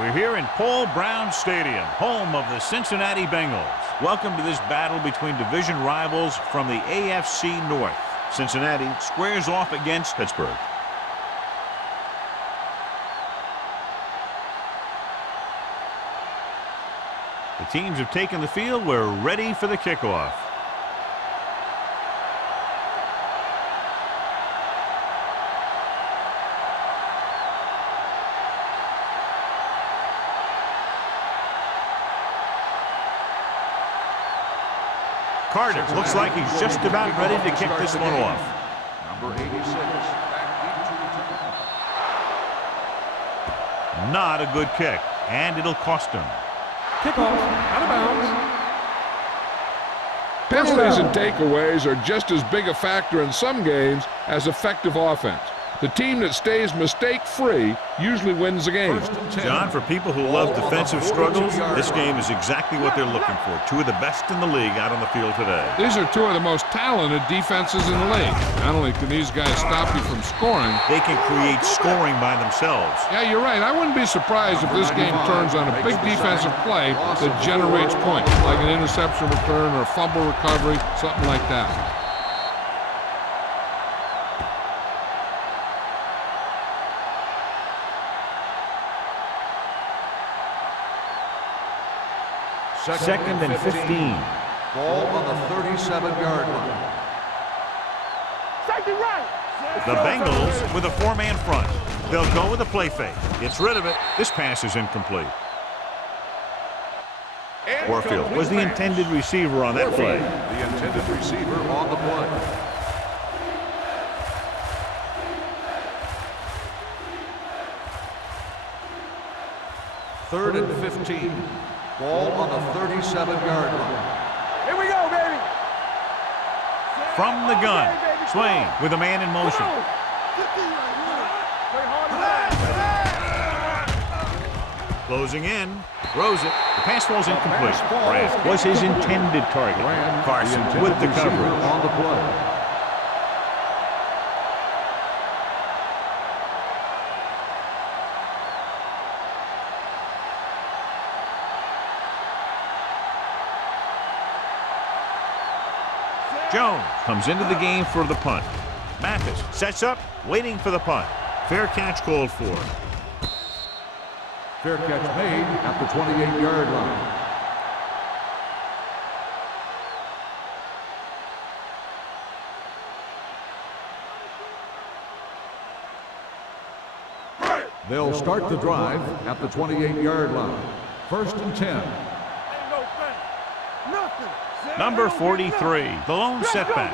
We're here in Paul Brown Stadium, home of the Cincinnati Bengals. Welcome to this battle between division rivals from the AFC North. Cincinnati squares off against Pittsburgh. The teams have taken the field. We're ready for the kickoff. Carter looks like he's just about ready to kick this one off. Number 86. Not a good kick, and it'll cost him. Kickoff, out of bounds. Penalties and takeaways are just as big a factor in some games as effective offense. The team that stays mistake-free usually wins the game. John, for people who love defensive struggles, this game is exactly what they're looking for. Two of the best in the league out on the field today. These are two of the most talented defenses in the league. Not only can these guys stop you from scoring, they can create scoring by themselves. Yeah, you're right. I wouldn't be surprised if this game turns on a big defensive play that generates points, like an interception return or a fumble recovery, something like that. Second and 15. Ball on the 37-yard line. The Bengals with a four-man front. They'll go with a play fake. Gets rid of it. This pass is incomplete. Warfield was the intended receiver on that play. The intended receiver on the play. Third and 15. Ball on the 37-yard line. Here we go, baby. From the gun, Swain with a man in motion. Closing in, throws it. The pass falls incomplete. Brad was his intended target. Carson with the coverage. On the play. Jones comes into the game for the punt. Mathis sets up, waiting for the punt. Fair catch called for. Fair catch made at the 28-yard line. They'll start the drive at the 28-yard line. First and 10. Number 43, the lone setback.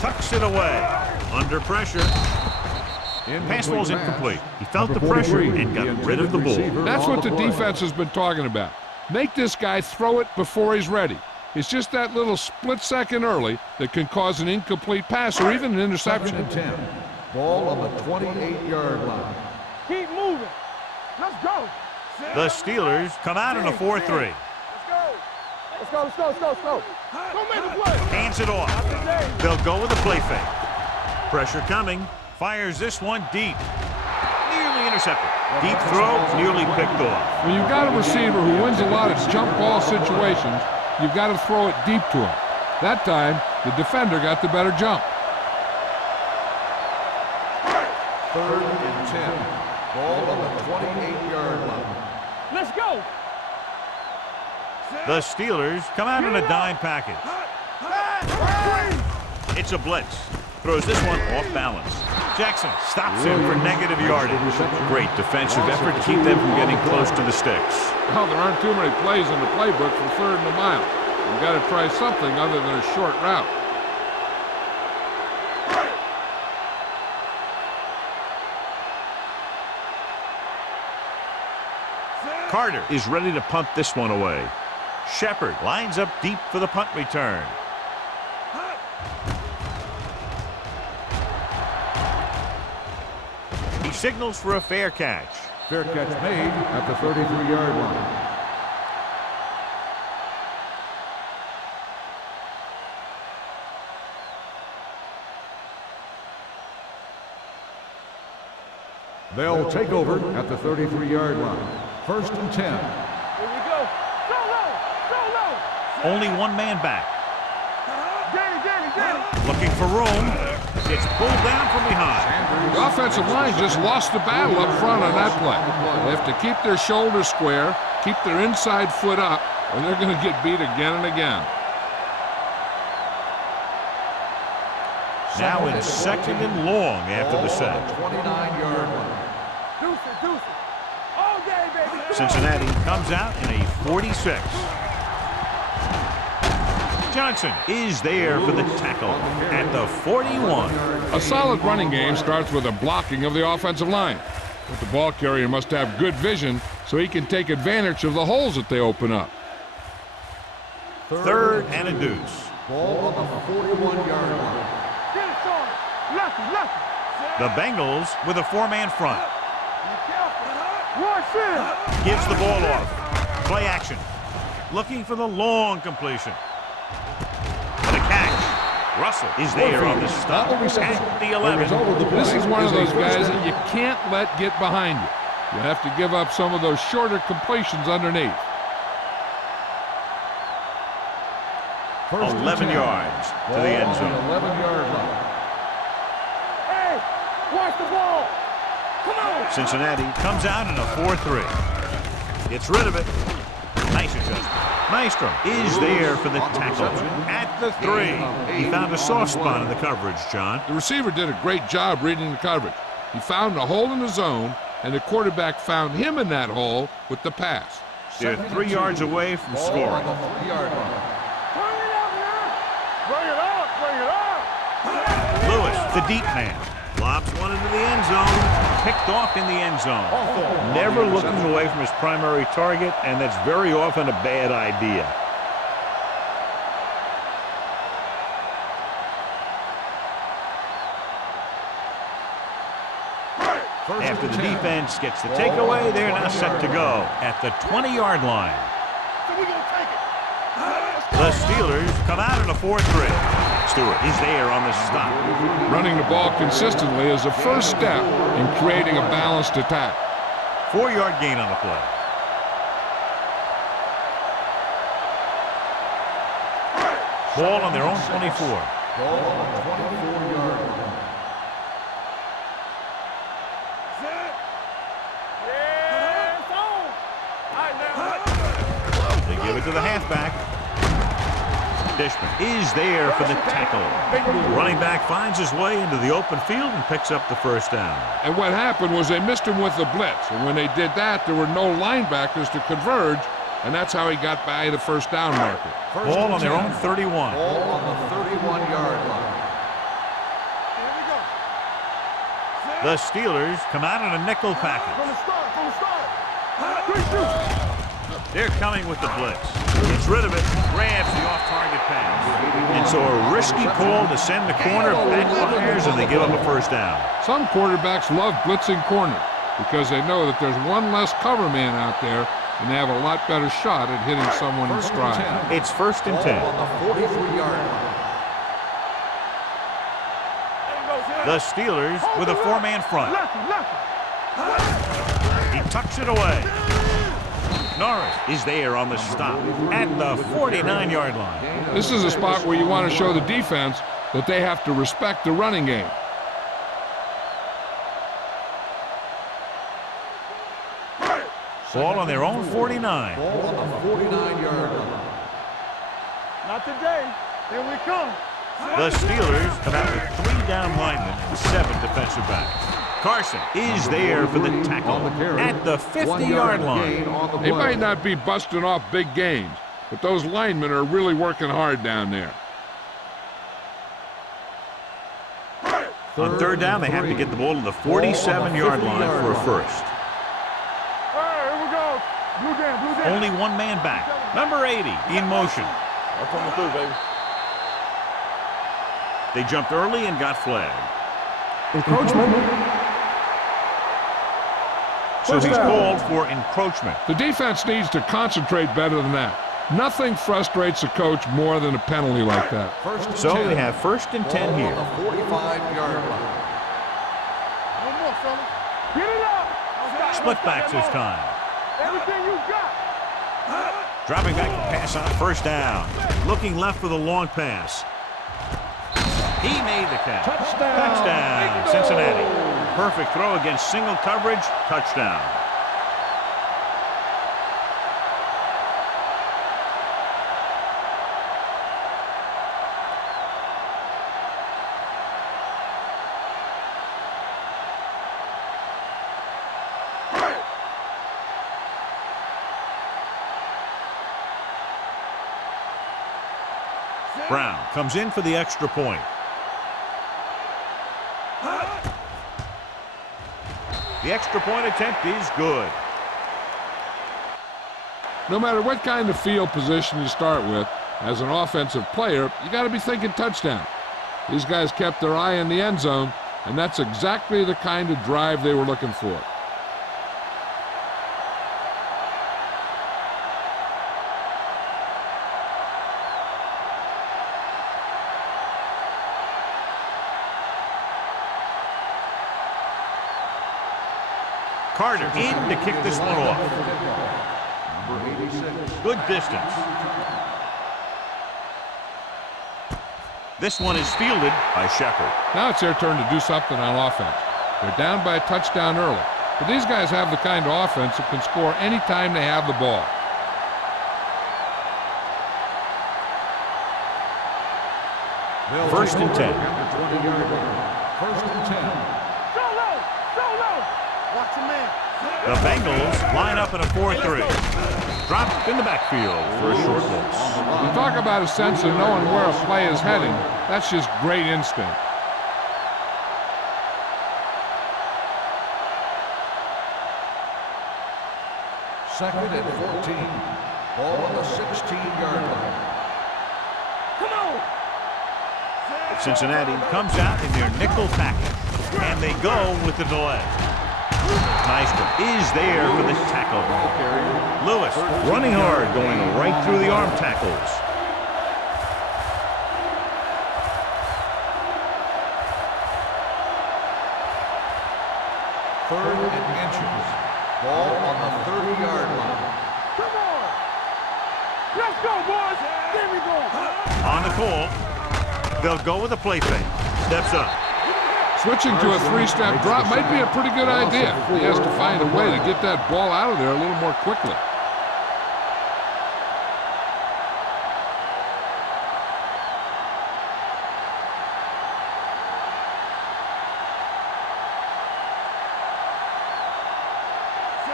Tucks it away. Under pressure. Pass ball's incomplete. He felt the pressure and got rid of the ball. That's what the defense has been talking about. Make this guy throw it before he's ready. It's just that little split second early that can cause an incomplete pass or even an interception. Second and 10. Ball on the 28-yard line. Keep moving. Let's go. The Steelers come out in a 4-3. Let's go, let's go, let's go, let's go. Don't make a play. Hands it off. They'll go with a play fake. Pressure coming. Fires this one deep. Nearly intercepted. Deep throw, nearly picked off. When you've got a receiver who wins a lot of jump ball situations, you've got to throw it deep to him. That time, the defender got the better jump. Third and 10. Ball on the 28-yard line. Let's go. The Steelers come out in a dime package. It's a blitz. Throws this one off balance. Jackson stops him for negative yardage. Great defensive effort to keep them from getting close to the sticks. Well, there aren't too many plays in the playbook for third and a mile. You've got to try something other than a short route. Carter is ready to punt this one away. Shepard lines up deep for the punt return. He signals for a fair catch. Fair catch made at the 33-yard line. They'll take over at the 33-yard line. 1st and 10. Here we go. Solo. Only one man back. Danny. Looking for room. Gets pulled down from behind. The offensive line just lost the battle up front on that play. They have to keep their shoulders square, keep their inside foot up, or they're going to get beat again and again. Now in 2nd and long after the set. 29-yard line. Deuce. All day, baby. Cincinnati comes out in a 46. Johnson is there for the tackle at the 41. A solid running game starts with a blocking of the offensive line. But the ball carrier must have good vision so he can take advantage of the holes that they open up. 3rd and a deuce. Ball on the 41-yard line. Get it, son. Left. The Bengals with a 4-man front. Watch in. Gives the ball off. Play action. Looking for the long completion. The catch. Russell is there on the stop at the 11. This is one of those guys that you can't let get behind you. You have to give up some of those shorter completions underneath. 11 yards to the end zone. 11-yard line. Hey, watch the ball. Come on. Cincinnati comes out in a 4-3. Gets rid of it. Nice adjustment. Maestro is there for the tackle at the 3. He found a soft spot in the coverage, John. The receiver did a great job reading the coverage. He found a hole in the zone, and the quarterback found him in that hole with the pass. They're 3 yards away from scoring. Ball on the 3-yard line. Turn it up now. Bring it up. Lewis, the deep man, lobs one into the end zone. Picked off in the end zone. Never looking away from his primary target, and that's very often a bad idea. After the defense gets the takeaway, they're now set to go at the 20-yard line. The Steelers come out in a 4-3. Stewart is there on the stop. Running the ball consistently is the first step in creating a balanced attack. 4-yard gain on the play. Ball on their own 24. Ball on the 24-yard line. They give it to the halfback. Dishman is there for the tackle. Running back finds his way into the open field and picks up the first down. And what happened was they missed him with the blitz. And when they did that, there were no linebackers to converge, and that's how he got by the first down marker. Ball on their own 31. Ball on the 31-yard line. The Steelers come out in a nickel package. They're coming with the blitz. Gets rid of it, grabs the off-target pass. And so a risky call to send the corner backfires, and they give up a first down. Some quarterbacks love blitzing corners because they know that there's one less cover man out there, and they have a lot better shot at hitting someone in stride. It's 1st and 10. Ball on the 43-yard line. The Steelers with a 4-man front. He tucks it away. Norris is there on the stop at the 49-yard line. This is a spot where you want to show the defense that they have to respect the running game. Ball on their own 49. Ball on the 49-yard line. Not today. Here we come. The Steelers come out with 3 down linemen and 7 defensive backs. Carson is there for the tackle at the 50-yard line. They might not be busting off big gains, but those linemen are really working hard down there. On 3rd down, they have to get the ball to the 47-yard line for a first. All right, here we go. Blue down. Only one man back. Number 80 in motion. I'm coming through, baby. They jumped early and got flagged. Encroachment. So he's called for encroachment. The defense needs to concentrate better than that. Nothing frustrates a coach more than a penalty like that. So they have 1st and 10 here. Ball on the 45-yard line. One more, fella. Get it out. split backs this time. Everything you got. Dropping back to pass on first down. Looking left for the long pass. He made the catch. Touchdown, Cincinnati. Perfect throw against single coverage. Touchdown. Brown comes in for the extra point. The extra point attempt is good. No matter what kind of field position you start with, as an offensive player, you got to be thinking touchdown. These guys kept their eye on the end zone, and that's exactly the kind of drive they were looking for. Carter in to kick this one off. Number 86. Good distance. This one is fielded by Shepard. Now it's their turn to do something on offense. They're down by a touchdown early, but these guys have the kind of offense that can score anytime they have the ball. First and 10. At the 20-yard line. First and 10. Solo. Watch the man. The Bengals line up in a 4-3. Dropped in the backfield for a short loss. You talk about a sense of knowing where a play is heading. That's just great instinct. Second and 14. Ball on the 16-yard line. Come on. Cincinnati comes out in their nickel package, and they go with the delay. Maestro is there for the tackle. Lewis running hard, going right through the arm tackles. Third and inches. Ball on the 30-yard line. Come on. Let's go, boys. There we go. On the call, they'll go with a play fake. Steps up. Switching to a three-step drop might be a pretty good idea. He has to find a way to get that ball out of there a little more quickly.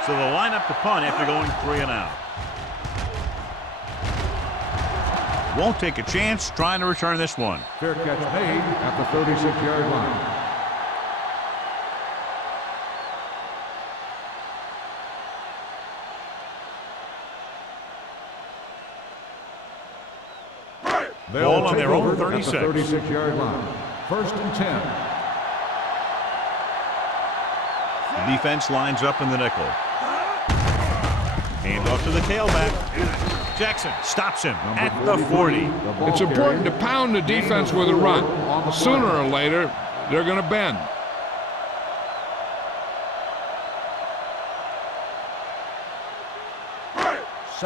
So they'll line up to punt after going 3 and out. Won't take a chance trying to return this one. Fair catch made at the 36-yard line. Ball on their own 36. At the 36-yard line. First and 10. The defense lines up in the nickel. Hand off to the tailback. Jackson stops him at the 40. It's important to pound the defense with a run. Sooner or later, they're going to bend.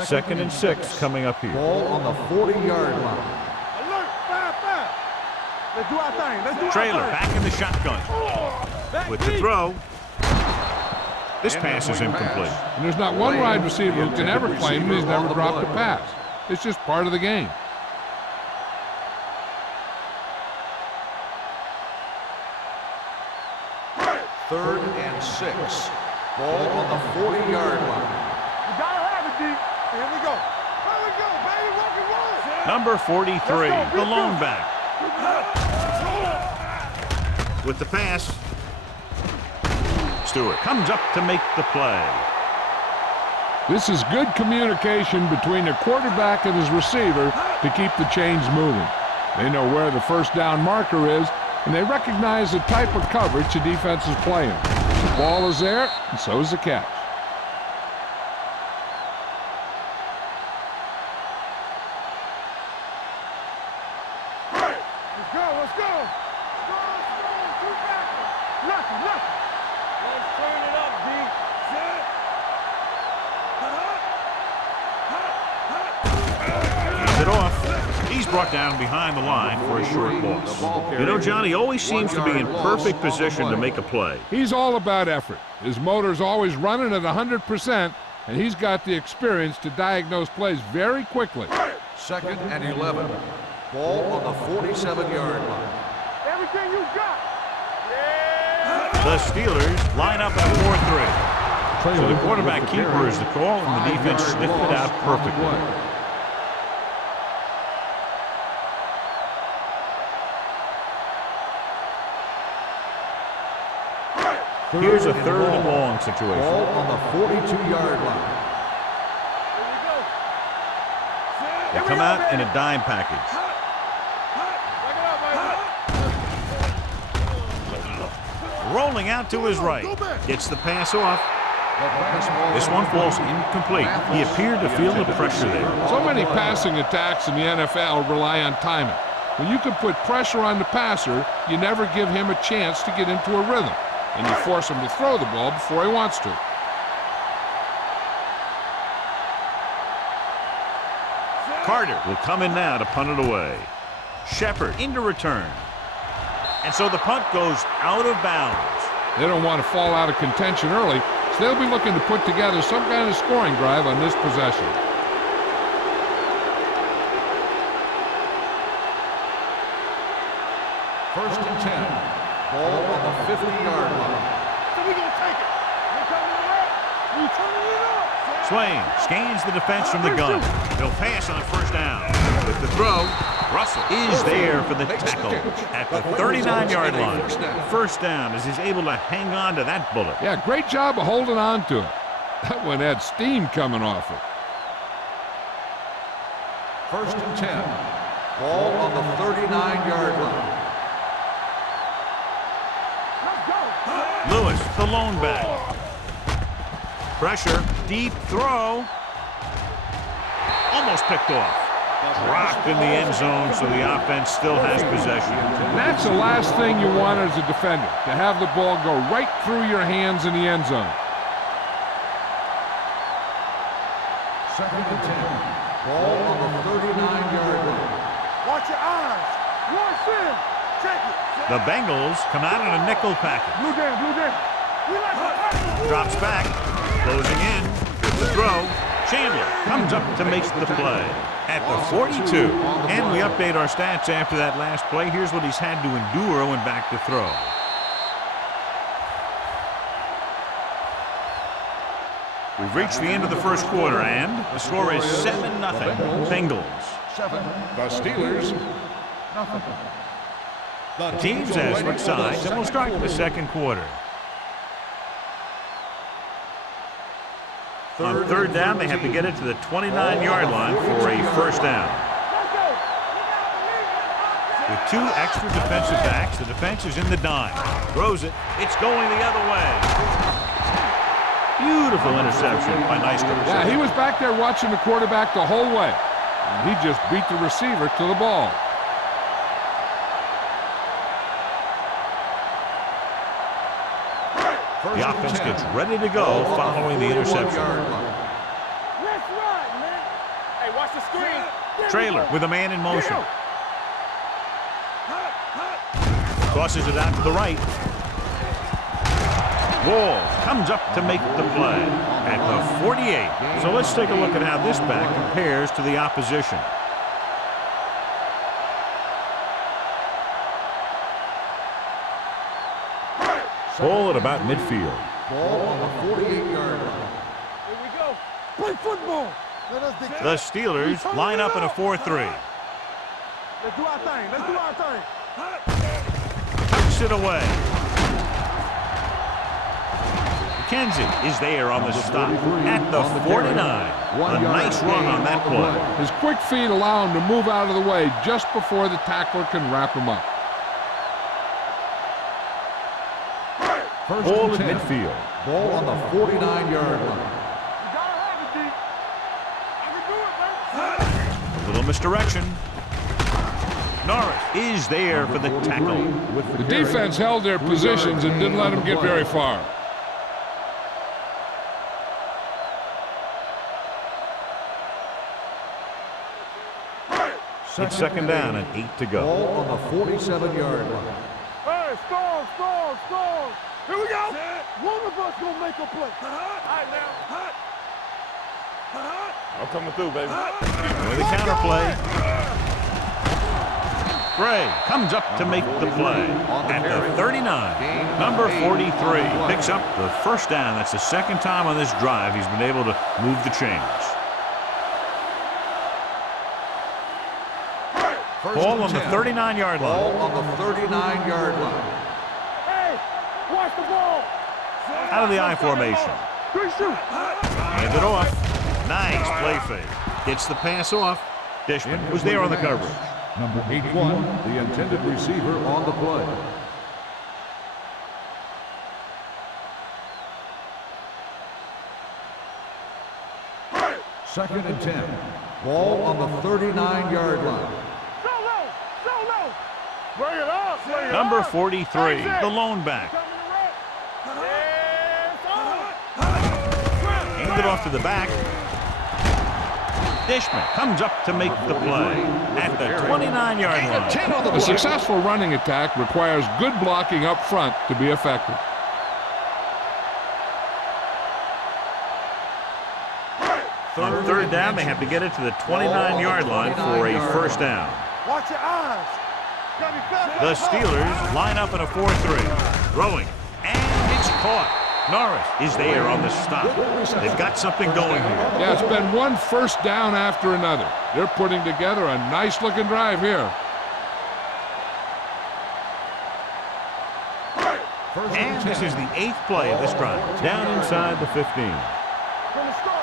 Second and 6 coming up here. Ball on the 40-yard line. Alert. 5-5. Let's do our thing. Trailer back in the shotgun. With the throw. This pass is incomplete. And there's not one wide receiver who can ever claim he's never dropped a pass. It's just part of the game. Third and 6. Ball on the 40-yard line. You gotta have it, D. Here we go. Here we go, baby. Rock and roll. Number 43, the lone back. With the pass, Stewart comes up to make the play. This is good communication between the quarterback and his receiver to keep the chains moving. They know where the first down marker is, and they recognize the type of coverage the defense is playing. The ball is there, and so is the catch. Let's go. Let's go. Two back. Nothing. Let's turn it up, D. brought down behind the line for a short loss. You know, John, he always seems to be in perfect position to make a play. He's all about effort. His motor's always running at 100%, and he's got the experience to diagnose plays very quickly. 2nd and 11. Ball on the 47-yard line. Everything you got. The Steelers line up at a 4-3. So the quarterback keeper is the call, and the defense sniffed it out perfectly. Here's a 3rd and long situation. Ball on the 42-yard line. They come out in a dime package. Rolling out to his right. Gets the pass off. This one falls incomplete. He appeared to feel the pressure there. So many passing attacks in the NFL rely on timing. When you can put pressure on the passer, you never give him a chance to get into a rhythm, and you force him to throw the ball before he wants to. Carter will come in now to punt it away. Shepard into return. And so the punt goes out of bounds. They don't want to fall out of contention early, so they'll be looking to put together some kind of scoring drive on this possession. First and 10. Ball on the 50-yard line. So we gonna take it. We coming it up. We turning it up. Swain scans the defense from the gun. He'll pass on 1st down. With the throw, Russell is there for the tackle at the 39-yard line. 1st down as he's able to hang on to that bullet. Yeah, great job of holding on to it. That one had steam coming off it. First and 10. Ball on the 39-yard line. Lewis, the lone back. Pressure, deep throw. Almost picked off. Rocked in the end zone, so the offense still has possession. And that's the last thing you want as a defender, to have the ball go right through your hands in the end zone. 2nd and 10. Ball on the 39-yard line. Watch your eyes. Watch him. Check it. The Bengals come out in a nickel package. Blue down, blue down. We like to tackle. Drops back, closing in with the throw. Chandler comes up to make the play at the 42. And we update our stats after that last play. Here's what he's had to endure when back to throw. We've reached the end of the 1st quarter, and the score is 7-0. Bengals. 7. The Steelers. Nothing. The Teams as switch sides, and we'll start the 2nd quarter. On 3rd down, they have to get it to the 29-yard line for a 1st down. With 2 extra defensive backs, the defense is in the dime. Throws it. It's going the other way. Beautiful interception by Nystrom. Yeah, he was back there watching the quarterback the whole way. And he just beat the receiver to the ball. The offense gets ready to go following the interception. Let's ride, man. Hey, watch the screen. Trailer with a man in motion. Tosses it out to the right. Wall comes up to make the play at the 48. So let's take a look at how this back compares to the opposition. Ball at about midfield. Ball on the 48-yard line. Here we go. Play football. Let us dictate. The Steelers line up in a 4-3. Let's do our thing. Let's do our thing. Tucks it away. McKenzie is there on the stop at the 49. A nice run on that play. His quick feet allow him to move out of the way just before the tackler can wrap him up. Ball at midfield. Ball on the 49-yard line. You gotta have it, D. I can do it, man. Little misdirection. Norris is there for the tackle. The defense held their positions and didn't let him get very far. It's second down and 8 to go. Ball on the 47-yard line. Hey, storm. Here we go. One of us gonna make a play. All right, now. I'm coming through, baby. With a counter play. Gray comes up to make the play at the 39. Number 43 picks up the first down. That's the second time on this drive he's been able to move the chains. Ball on the 39-yard line. Ball on the 39-yard line. Hey, watch the ball. Out of the I formation. Good shoot. Hand it off. Nice play fake. Gets the pass off. Dishman was there on the coverage. Number 81, the intended receiver on the play. Second and 10. Ball on the 39-yard line. Solo. Bring it up. Number 43, the lone back. Hand it off to the back. Dishman comes up to make the play at the 29-yard line. A successful running attack requires good blocking up front to be effective. On third down, they have to get it to the 29-yard line for a first down. Watch your eyes. The Steelers line up in a 4-3. Throwing, and it's caught. Norris is there on the stop. They've got something going here. Yeah, it's been one first down after another. They're putting together a nice-looking drive here. And this is the 8th play of this drive. Down inside the 15. From the start.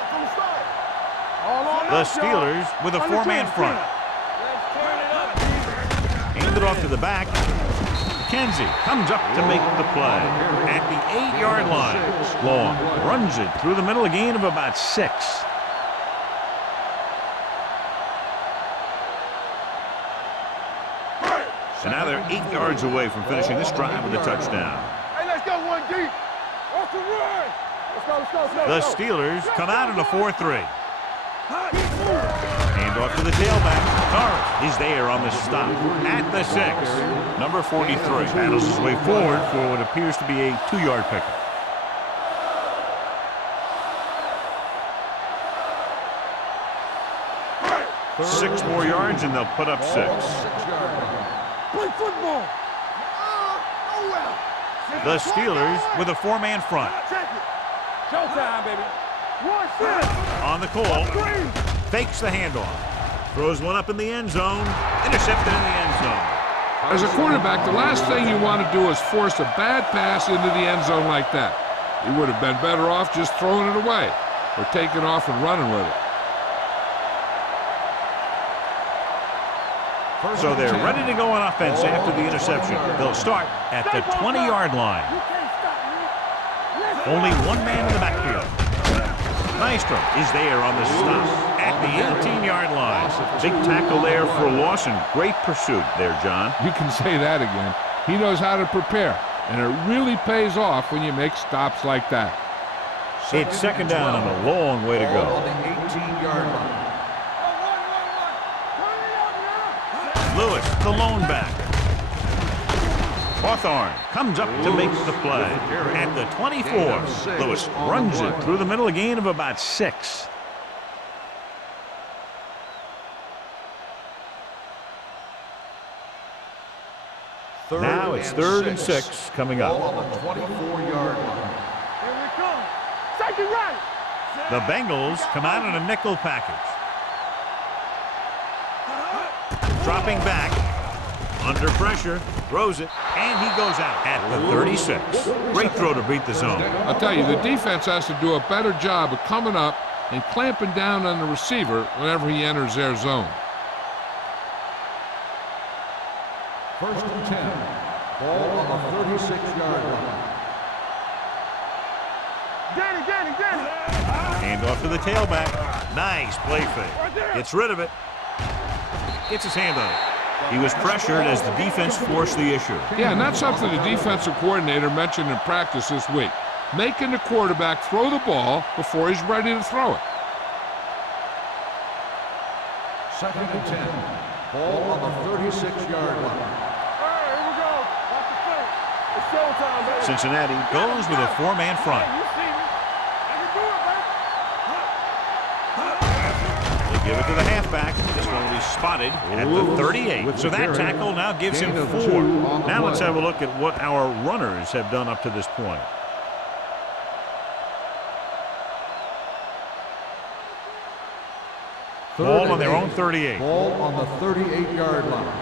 The Steelers with a 4-man front. Hand it off to the back. McKenzie comes up to make the play at the 8-yard line. Long runs it through the middle, a gain of about 6. So now they're 8 yards away from finishing this drive with a touchdown. Hey, let's go one deep. Off the run. Let's go. The Steelers come out in a 4-3. Hand off to the tailback. Norris is there on the stop at the 6. Number 43 battles his way forward for what appears to be a 2-yard pickup. Six more yards and they'll put up 6. Play football. The Steelers with a 4-man front. Showtime, baby. On the call. Fakes the handoff. Throws one up in the end zone. Intercepted in the end zone. As a quarterback, the last thing you want to do is force a bad pass into the end zone like that. You would have been better off just throwing it away or taking off and running with it. So they're ready to go on offense after the interception. They'll start at the 20-yard line. Only one man in the backfield. Maestro is there on the stop at the 18-yard line. Big tackle there for a loss and great pursuit there, John. You can say that again. He knows how to prepare, and it really pays off when you make stops like that. It's second down and a long way to go. On the 18-yard line. Lewis, the lone back. Hawthorne comes up to make the play at the 24. Lewis runs it through the middle, a gain of about 6. Now it's third and 6 coming up. On the 24-yard line. Here we come. Second right. The Bengals come out in a nickel package. Dropping back, under pressure, throws it, and he goes out at the 36. Great throw to beat the zone. I'll tell you, the defense has to do a better job of coming up and clamping down on the receiver whenever he enters their zone. First and 10. Ball on the 36-yard line. Danny. Hand off to the tailback. Nice play fake. Gets rid of it. Gets his hand on it. He was pressured as the defense forced the issue. Yeah, and that's something the defensive coordinator mentioned in practice this week. Making the quarterback throw the ball before he's ready to throw it. Second and 10. Ball on the 36-yard line. All right, here we go. Watch the play. It's showtime, baby. Cincinnati goes with a four-man front. Hey, you see me? I can do it, baby. They give it to the halfback. This one will be spotted at the 38. So that tackle now gives him 4. Now let's have a look at what our runners have done up to this point. Ball on their own 38. Ball on the 38-yard line.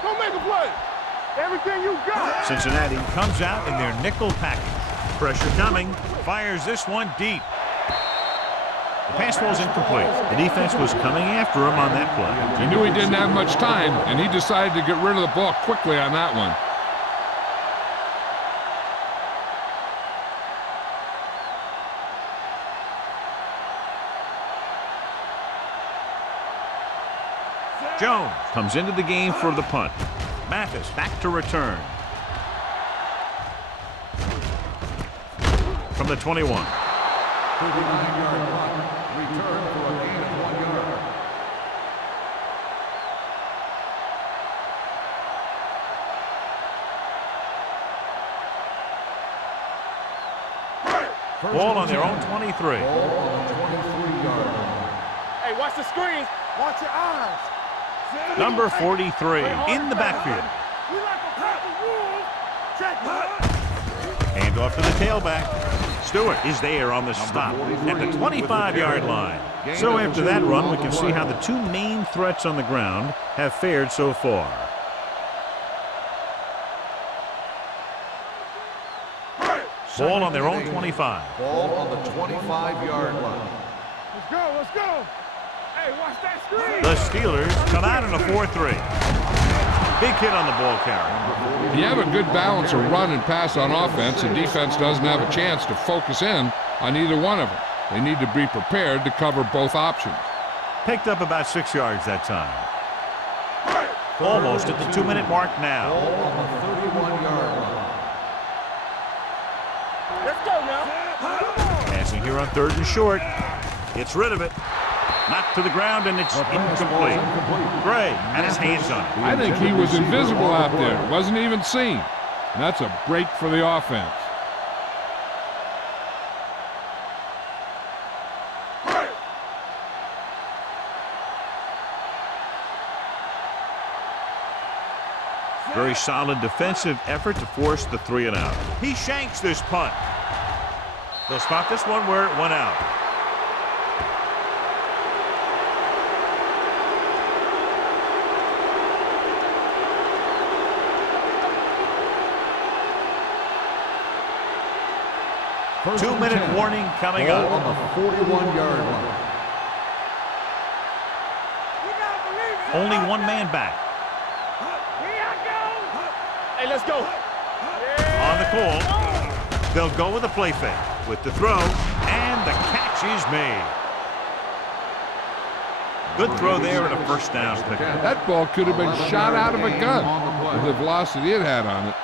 Go make a play. Everything you got. Cincinnati comes out in their nickel package. Pressure coming. Fires this one deep. The pass was incomplete. The defense was coming after him on that play. He knew he didn't have much time, and he decided to get rid of the ball quickly on that one. Jones comes into the game for the punt. Mathis back to return. From the 21. 39-yard punt. Return for a gain of 1 yard. Ball on their own 23. Ball on the 23-yard line. Hey, watch the screen. Watch your eyes. Number 43 in the backfield. We like a pack of wolves. Check it. Hand off to the tailback. Stewart is there on the stop at the 25-yard line. So after that run, we can see how the two main threats on the ground have fared so far. Ball on their own 25. Ball on the 25-yard line. Let's go. Let's go. Hey, watch that screen. The Steelers come out in a 4-3. Big hit on the ball carrier. You have a good balance of run and pass on offense, and defense doesn't have a chance to focus in on either one of them. They need to be prepared to cover both options. Picked up about 6 yards that time. Almost at the 2-minute mark now. Ball on the 31-yard line. Let's go now. Passing here on 3rd and short. Gets rid of it. Knocked to the ground, and it's incomplete. Gray had his hands on it. I think he was invisible out there. Wasn't even seen. And that's a break for the offense. Very solid defensive effort to force the 3 and out. He shanks this punt. They'll spot this one where it went out. First 2-minute and 10. warning coming Ball up. on the 41-yard line. We gotta believe it. Only one man back. Here I go. Hey, let's go. On the call. They'll go with a play fake with the throw, and the catch is made. Good throw there and a first down pickup. That ball could have been shot out of a gun with the velocity it had on it.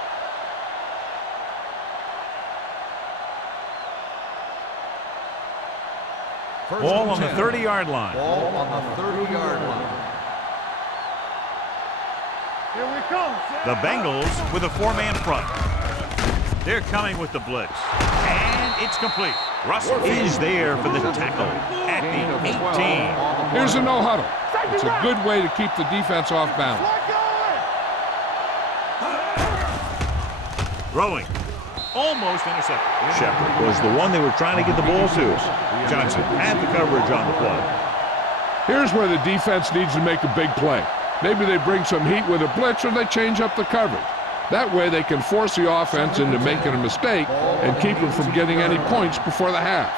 First Ball and on the 10. 30-yard line. Ball on the 30-yard line. Here we come. The Bengals with a 4-man front. They're coming with the blitz. And it's complete. Russell is there for the tackle at the 18. Here's a no-huddle. It's a good way to keep the defense off balance. Throwing. Almost intercepted. Shepard was the one they were trying to get the ball to. Johnson had the coverage on the play. Here's where the defense needs to make a big play. Maybe they bring some heat with a blitz, or they change up the coverage. That way they can force the offense into making a mistake and keep them from getting any points before the half.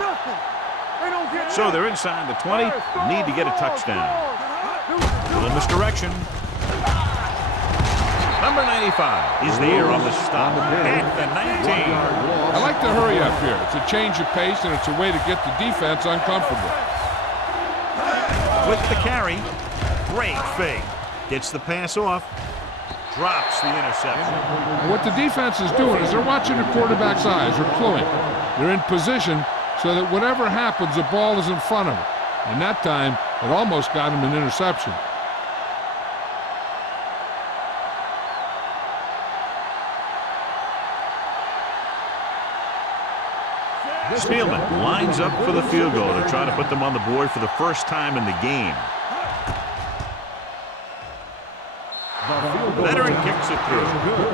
Nothing. They don't get So they're inside the 20, need to get a touchdown. A little misdirection. Number 95 is there on the stop at the 19. I like to hurry up here. It's a change of pace, and it's a way to get the defense uncomfortable. With the carry, great fake. Gets the pass off, drops the interception. And what the defense is doing is they're watching the quarterback's eyes. They're cluing. They're in position so that whatever happens, the ball is in front of them. And that time, it almost got him an interception. Spielman lines up for the field goal to try to put them on the board for the first time in the game. Veteran kicks it through.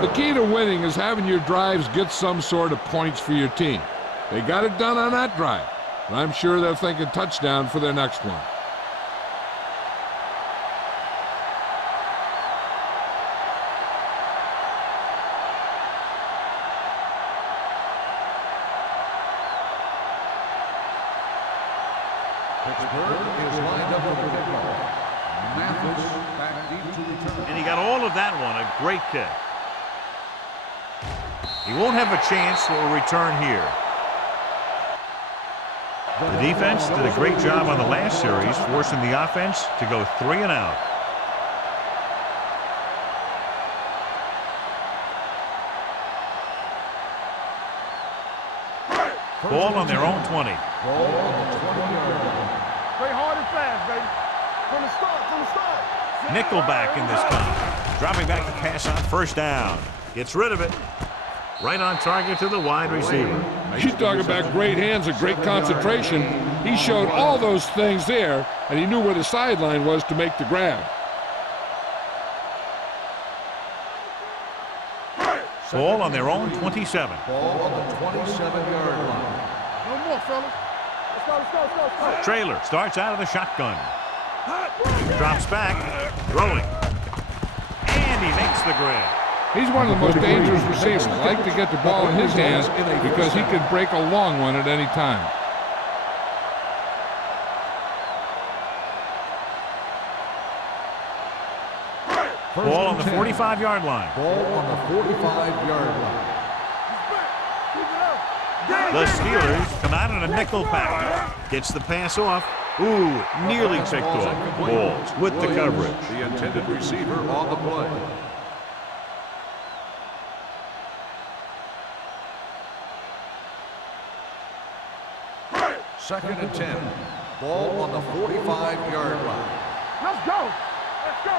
The key to winning is having your drives get some sort of points for your team. They got it done on that drive. I'm sure they're thinking touchdown for their next one. Pittsburgh is lined up for the kickoff. Mathis back deep to return. And he got all of that one. A great kick. He won't have a chance for a return here. The defense did a great job on the last series, forcing the offense to go 3 and out. Ball on their own 20. Ball on the 20-yard line. Play hard and fast, baby. From the start, from the start. Nickelback in this time. Dropping back to pass on first down. Gets rid of it. Right on target to the wide receiver. You talk about great hands and great concentration. He showed all those things there, and he knew where the sideline was to make the grab. Ball on their own 27. Ball on the 27-yard line. No more, fellas. Let's go. Trailer starts out of the shotgun. Drops back. Throwing. And he makes the grab. He's one of the most dangerous receivers. I like to get the ball in his hands because he can break a long one at any time. Ball on the 45-yard line. Ball on the 45-yard line. The Steelers come out in a nickel pack. Gets the pass off. Ooh, nearly picked off. Balls with the coverage. The intended receiver on the play. Second and 10. Ball on the 45-yard line. Let's go. Let's go.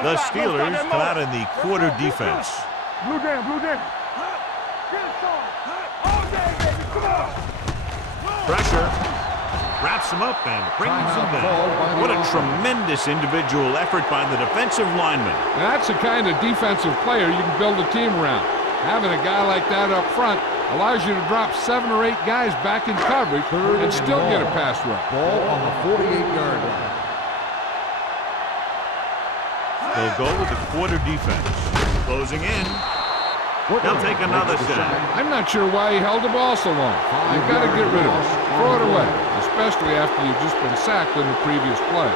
The Steelers come out in the quarter defense. Blue down. Get it, Sean. All day, baby. Come on. Pressure. Wraps him up and brings him down. What a tremendous individual effort by the defensive lineman. That's the kind of defensive player you can build a team around. Having a guy like that up front allows you to drop 7 or 8 guys back in coverage and still get a pass rush. Ball on the 48-yard line. They'll go with the quarter defense. Closing in. They'll take another sack. I'm not sure why he held the ball so long. You've got to get rid of it. Throw it away, especially after you've just been sacked in the previous play.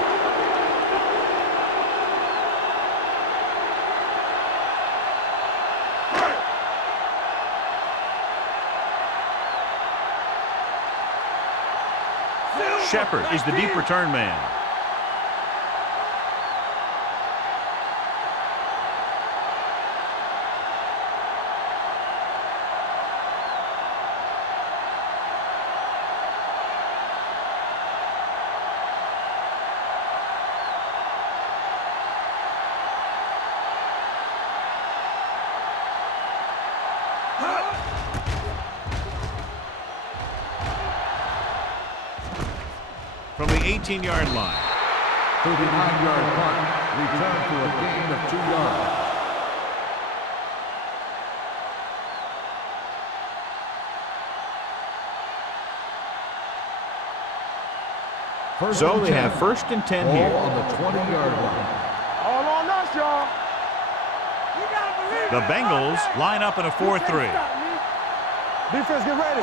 Shepard is the deep return man. From the 18-yard line. 39-yard punt. Return for a gain of 2 yards. So they have first and 10 Ball here. on the 20-yard line. All on us, y'all. You gotta believe The Bengals line up in a 4-3. Defense, get ready.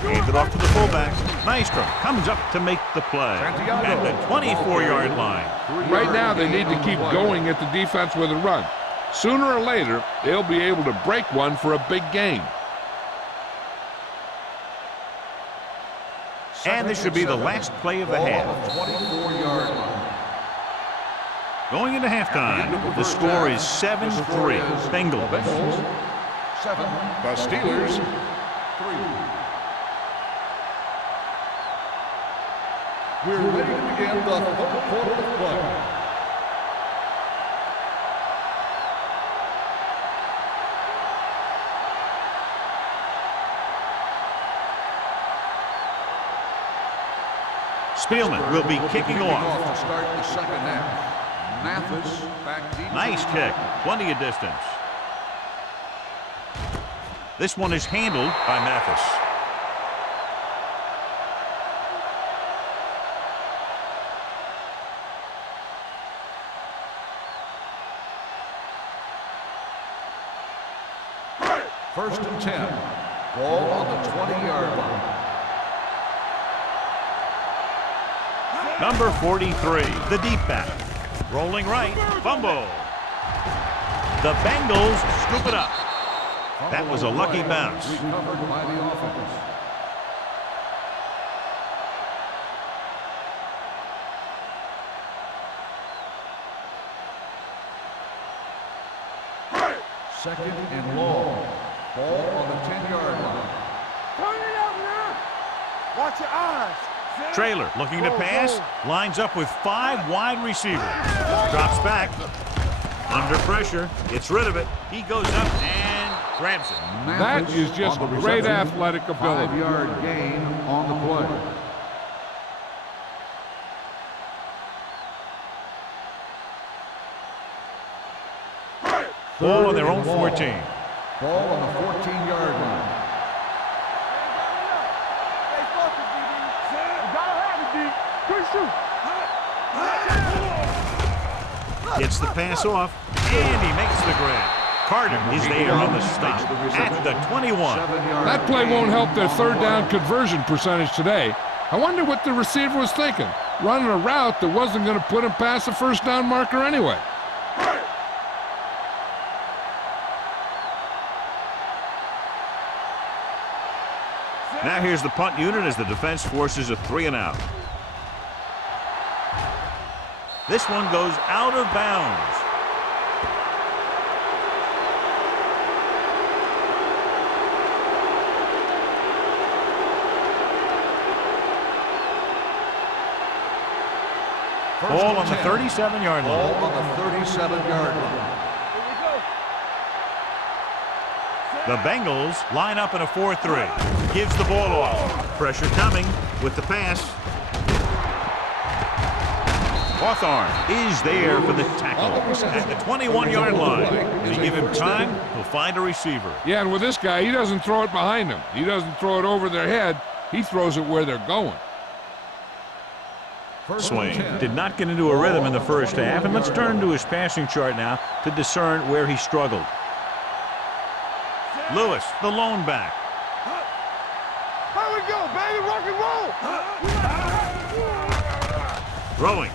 Hands it off to the fullback. Maestro comes up to make the play at the 24-yard line. Right now, they need to keep going at the defense with a run. Sooner or later, they'll be able to break one for a big gain. And this should be the last play of the half. 24-yard line. Going into halftime, the score is 7-3. Bengals. 7. The Steelers 3. We're ready to begin the third quarter of play. Spielman will be kicking off. To start the second half. Mathis back deep. Nice kick. Plenty of distance. This one is handled by Mathis. First and 10. Ball on the 20-yard line. Number 43, the deep back. Rolling right, fumble. The Bengals scoop it up. That was a lucky bounce. Recovered by the offense. Second and long. Ball on the 10-yard line. Turn it out now. Watch your eyes. Trailer looking to pass. Lines up with 5 wide receivers. Drops back. Under pressure. Gets rid of it. He goes up and grabs it. That is just great athletic ability. 5-yard gain on the play. Ball on their own 14. Ball on the 14-yard line. Stay focused, DB. You gotta have it, D. Good shoot. Gets the pass off, and he makes the grab. Carter is there on the stop at the 21. That play won't help their third down conversion percentage today. I wonder what the receiver was thinking, running a route that wasn't going to put him past the first down marker anyway. Now here's the punt unit as the defense forces a 3-and-out. This one goes out of bounds. Ball on the 37-yard line. Ball on the 37-yard line. The Bengals line up in a 4-3. Gives the ball off. Pressure coming with the pass. Hawthorne is there for the tackle at the 21-yard line. If you give him time, he'll find a receiver. Yeah, and with this guy, he doesn't throw it behind him. He doesn't throw it over their head. He throws it where they're going. Swain did not get into a rhythm in the first half, and let's turn to his passing chart now to discern where he struggled. Lewis, the lone back. Here we go, baby, rock and roll. Throwing,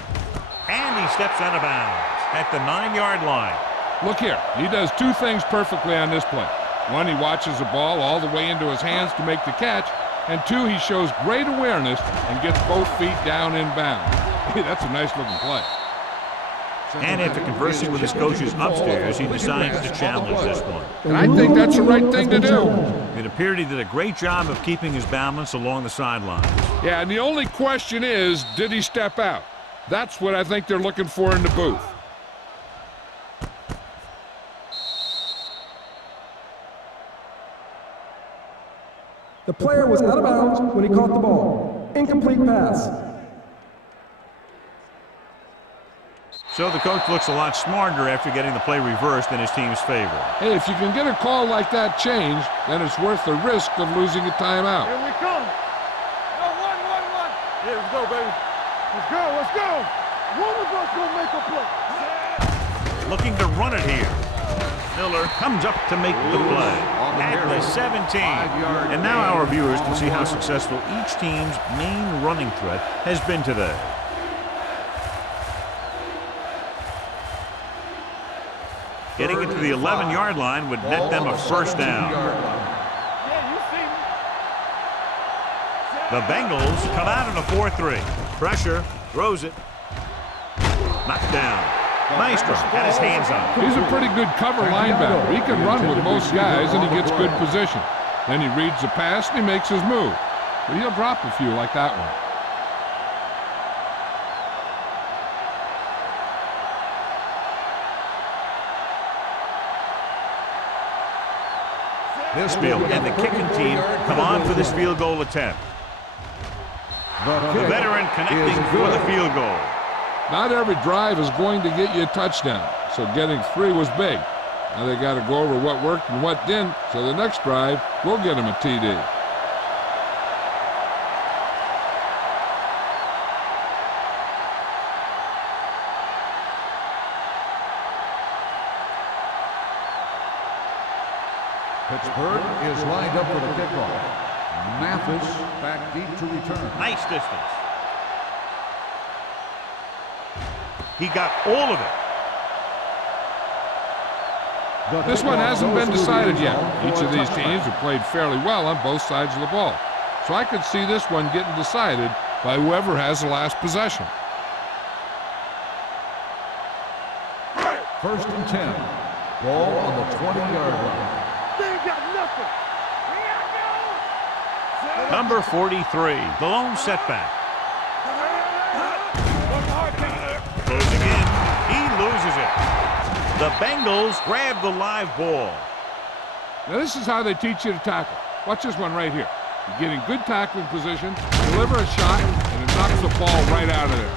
and he steps out of bounds at the 9-yard line. Look here, he does two things perfectly on this play. One, he watches the ball all the way into his hands to make the catch, and two, he shows great awareness and gets both feet down in bounds. Hey, that's a nice looking play. And after conversing with his coaches upstairs, he decides to challenge this one. And I think that's the right thing to do. It appeared he did a great job of keeping his balance along the sidelines. Yeah, and the only question is, did he step out? That's what I think they're looking for in the booth. The player was out of bounds when he caught the ball. Incomplete pass. So the coach looks a lot smarter after getting the play reversed in his team's favor. Hey, if you can get a call like that changed, then it's worth the risk of losing a timeout. Here we come. No, one. Yeah, let's go, baby. Let's go. One of us gonna make a play. Looking to run it here. Miller comes up to make the play at the 17. And now our viewers can see how successful each team's main running threat has been today. Getting it to the 11-yard line would net them a first down. Yeah, you see me. The Bengals come out in a 4-3. Pressure, throws it. Knocked down. Maestro had his hands on it. He's a pretty good cover linebacker. He can run with most guys, and he gets good position. Then he reads the pass, and he makes his move. But he'll drop a few like that one. Field and the kicking team come on for this field goal attempt. The veteran connecting for the field goal. Not every drive is going to get you a touchdown, so getting 3 was big. Now they got to go over what worked and what didn't, so the next drive will get them a TD. Pittsburgh is lined up for the kickoff. Mathis back deep to return. Nice distance. He got all of it. This one hasn't been decided yet. Each of these teams have played fairly well on both sides of the ball. So I could see this one getting decided by whoever has the last possession. 1st and 10. Ball on the 20-yard line. They ain't got nothing. Number 43, the lone setback. Closing in, he loses it. The Bengals grab the live ball. Now this is how they teach you to tackle. Watch this one right here. You get in good tackling position, deliver a shot, and it knocks the ball right out of there.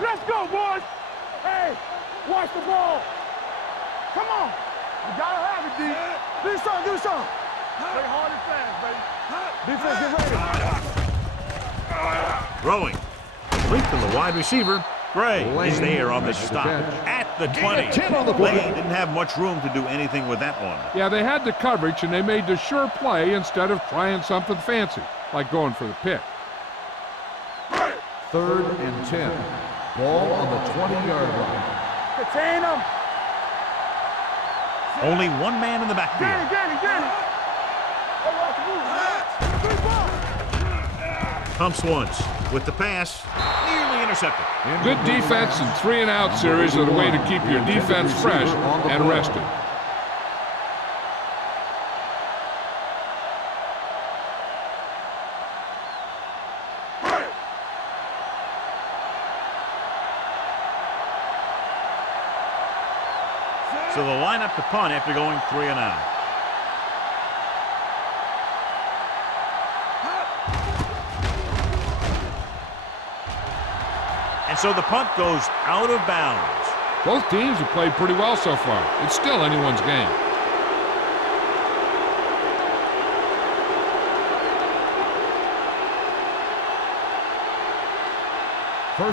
Let's go, boys. Hey, watch the ball. Come on. You gotta have it, D. Do something, do something. Play hard and fast, baby. Defense, get ready. Throwing. Complete to the wide receiver. Gray is there on the stop at the 20. Lane didn't have much room to do anything with that one. Yeah, they had the coverage, and they made the sure play instead of trying something fancy, like going for the pick. 3rd and 10. Ball on the 20-yard line. Contain them. Only one man in the backfield. Get it. Oh, watch the move. Pumps once with the pass. Nearly intercepted. Good defense and 3-and-out series are the way to keep your defense fresh and rested. So they'll line up to punt after going 3-and-out. And so the punt goes out of bounds. Both teams have played pretty well so far. It's still anyone's game.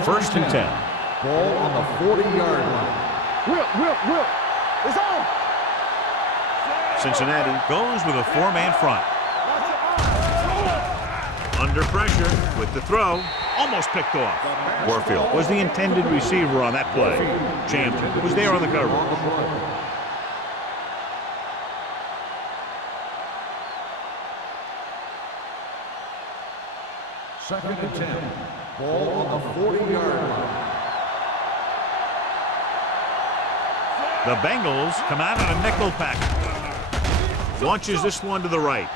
First and 10. Ball on the 40-yard line. Whip. It's on. Cincinnati goes with a 4-man front. Under pressure with the throw. Almost picked off. Warfield was the intended receiver on that play. Champ was there on the cover. 2nd and 10. Ball on the 40-yard line. The Bengals come out on a nickel pack. Launches this one to the right.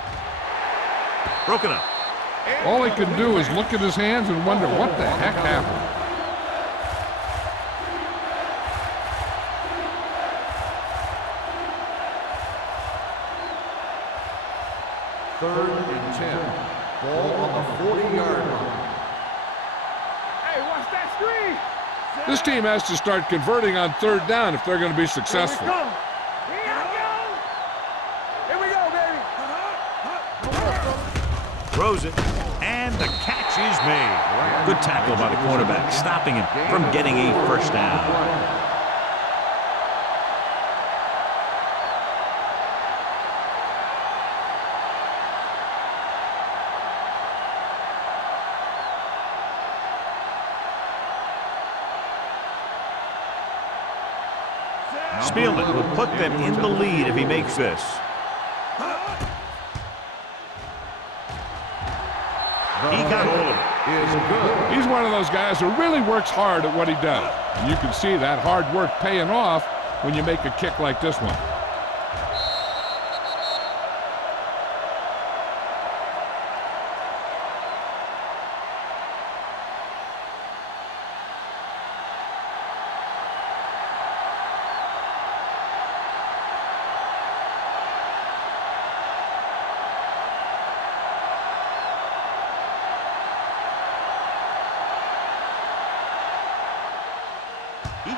Broken up. All he could do is look at his hands and wonder what the heck happened. Third and 10. Ball on the 40-yard line. Hey, watch that screen. This team has to start converting on 3rd down if they're going to be successful. Here we go, baby. Throws it. And the catch is made. Good tackle by the quarterback, stopping him from getting a first down. Spielman will put them in the lead if he makes this. He got all of it. He's one of those guys who really works hard at what he does. And you can see that hard work paying off when you make a kick like this one.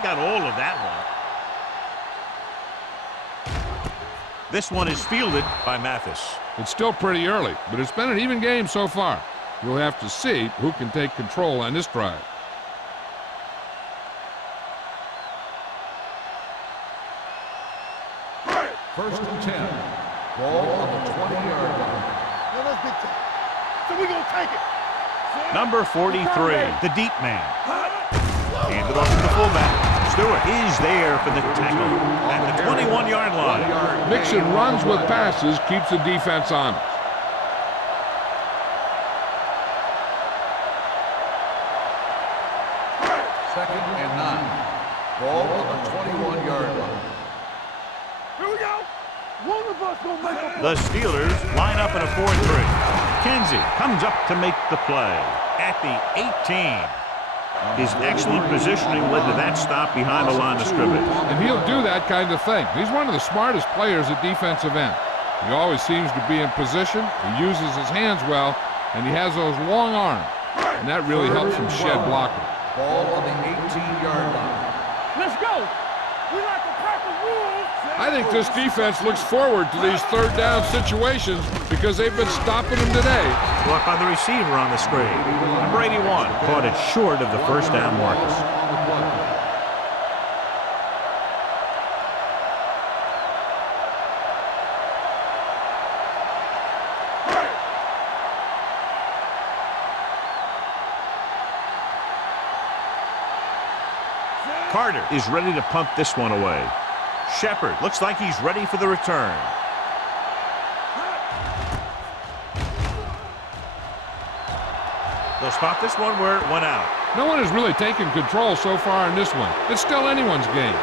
got all of that one. This one is fielded by Mathis. It's still pretty early, but it's been an even game so far. We'll have to see who can take control on this drive. First and 10. Ball on the 20-yard line. So we're going to take it. Number 43, the deep man. Handed off to the fullback. Stewart is there for the tackle at the 21-yard line. Mixon runs with passes, keeps the defense honest. Second and 9. Ball on the 21-yard line. Here we go. One of us going to make a play. The Steelers line up in a 4-3. Kenzie comes up to make the play at the 18. His excellent positioning led to that stop behind the line of scrimmage. And he'll do that kind of thing. He's one of the smartest players at defensive end. He always seems to be in position, he uses his hands well, and he has those long arms. And that really helps him shed blocking. Ball on the 18-yard line. Let's go. We like to practice rules. I think this defense looks forward to these third down situations because they've been stopping them today. Blocked by the receiver on the screen. Number 81 caught it short of the first down markers. Carter is ready to punt this one away. Shepard looks like he's ready for the return. They'll spot this one where it went out. No one has really taken control so far in this one. It's still anyone's game.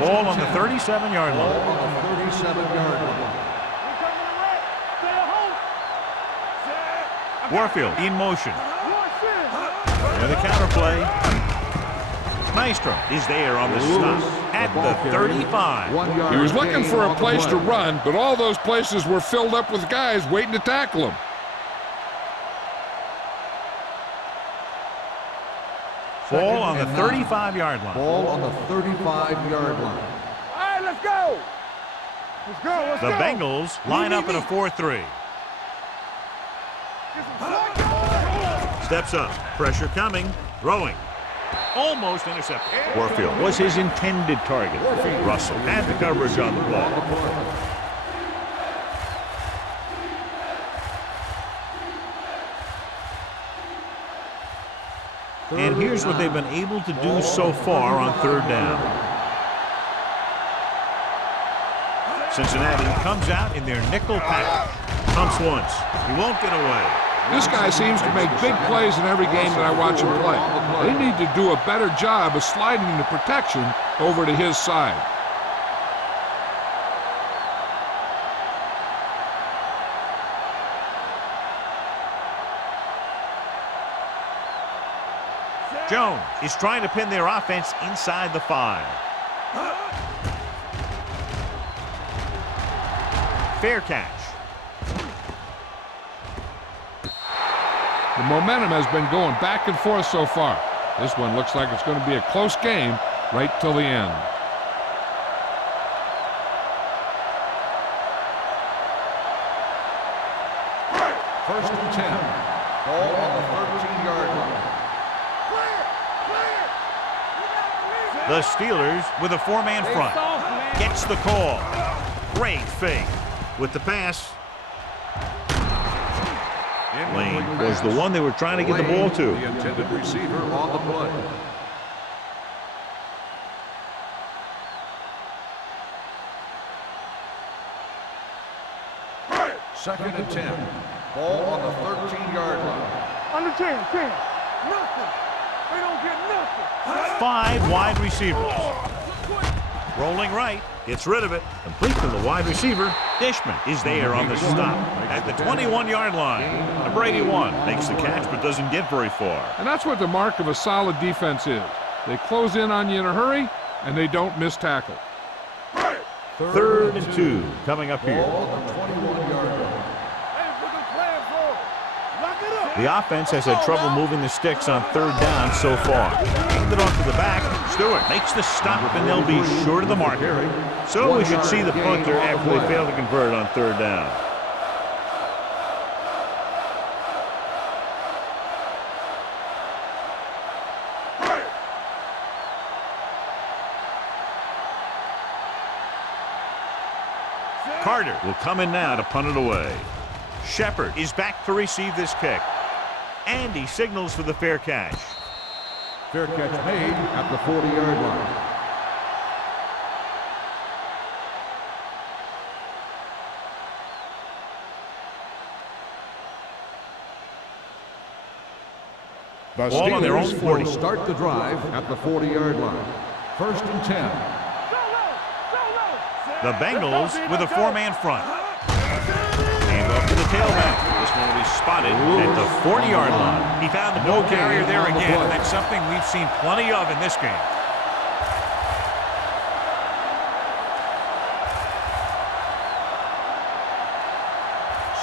Ball on the 37-yard Ball line. on the 37-yard line. Warfield in motion. And the counter play. Maestro is there on the stop at the 35. He was looking for a place to run, but all those places were filled up with guys waiting to tackle him. Ball on the 35-yard line. Ball on the 35-yard line. All right, let's go. Let's go. Let's The go. Bengals line up in a 4-3. Steps up. Pressure coming. Throwing. Almost intercepted. Warfield was his intended target. Russell had the coverage on the play. And here's what they've been able to do so far on third down. Cincinnati comes out in their nickel package. Pumps once. He won't get away. This guy seems to make big plays in every game that I watch him play. They need to do a better job of sliding the protection over to his side. Jones is trying to pin their offense inside the 5. Fair catch. The momentum has been going back and forth so far. This one looks like it's going to be a close game right till the end. First and 10. Ball on the 13-yard line. The Steelers with a 4-man front. Gets the call. Great fake. With the pass. Lane was the one they were trying to get the ball to. The intended receiver on the play. Second and 10. Ball on the 13-yard line. Under 10. Nothing. They don't get nothing. 5 wide receivers. Rolling right. Gets rid of it. Complete to the wide receiver. Dishman is there on the stop at the 21-yard line. Number 81 makes the catch but doesn't get very far. And that's what the mark of a solid defense is. They close in on you in a hurry, and they don't miss tackle. 3rd and 2 coming up here. Ball on the 21-yard line. The offense has had trouble moving the sticks on third down so far. Aimed it off to the back. Stewart makes the stop, and they'll be short of the marker. So we should see the punter after they fail to convert on third down. Carter will come in now to punt it away. Shepard is back to receive this kick. And he signals for the fair catch. Fair catch made at the 40-yard line. The Ball on their own Steelers 40. Will start the drive at the 40-yard line. 1st and 10. The Bengals with a four-man front. And off to the tailback. This one will be spotted at the 40-yard line. He found no carrier there again, and that's something we've seen plenty of in this game.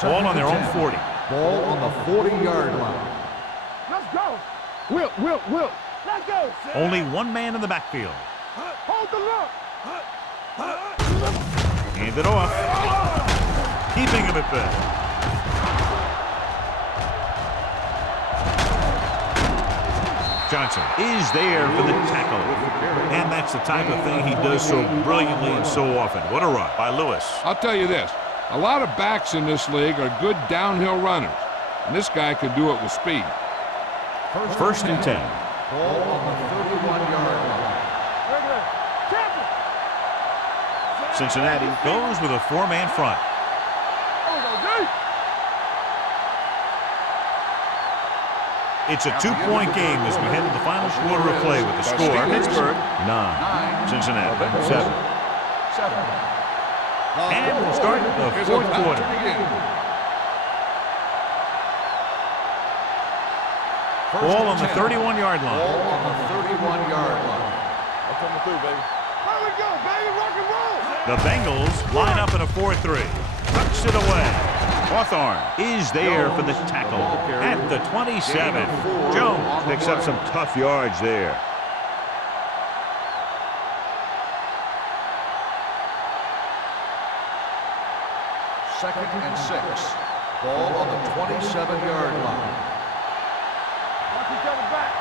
Ball on their own 40. Ball on the 40-yard line. Let's go. Will. Let's go. Only one man in the backfield. Hold the look. Hand it off. Keeping him at bay. Johnson is there for the tackle. And that's the type of thing he does so brilliantly and so often. What a run by Lewis. I'll tell you this. A lot of backs in this league are good downhill runners. And this guy could do it with speed. 1st and 10. Ball on the 31-yard line. Cincinnati goes with a four-man front. It's a two-point game as we head to the final quarter of play with the score. Pittsburgh 9, Cincinnati 7. And we'll start the fourth quarter. Ball on the 31-yard line. Ball on the 31-yard line. I'm coming through, baby. Here we go, baby. Rock and roll. The Bengals line up in a 4-3. Tucks it away. Hawthorne is there for the tackle at the 27. Jones picks up some tough yards there. Second and 6. Ball on the 27-yard line. Watch each other back.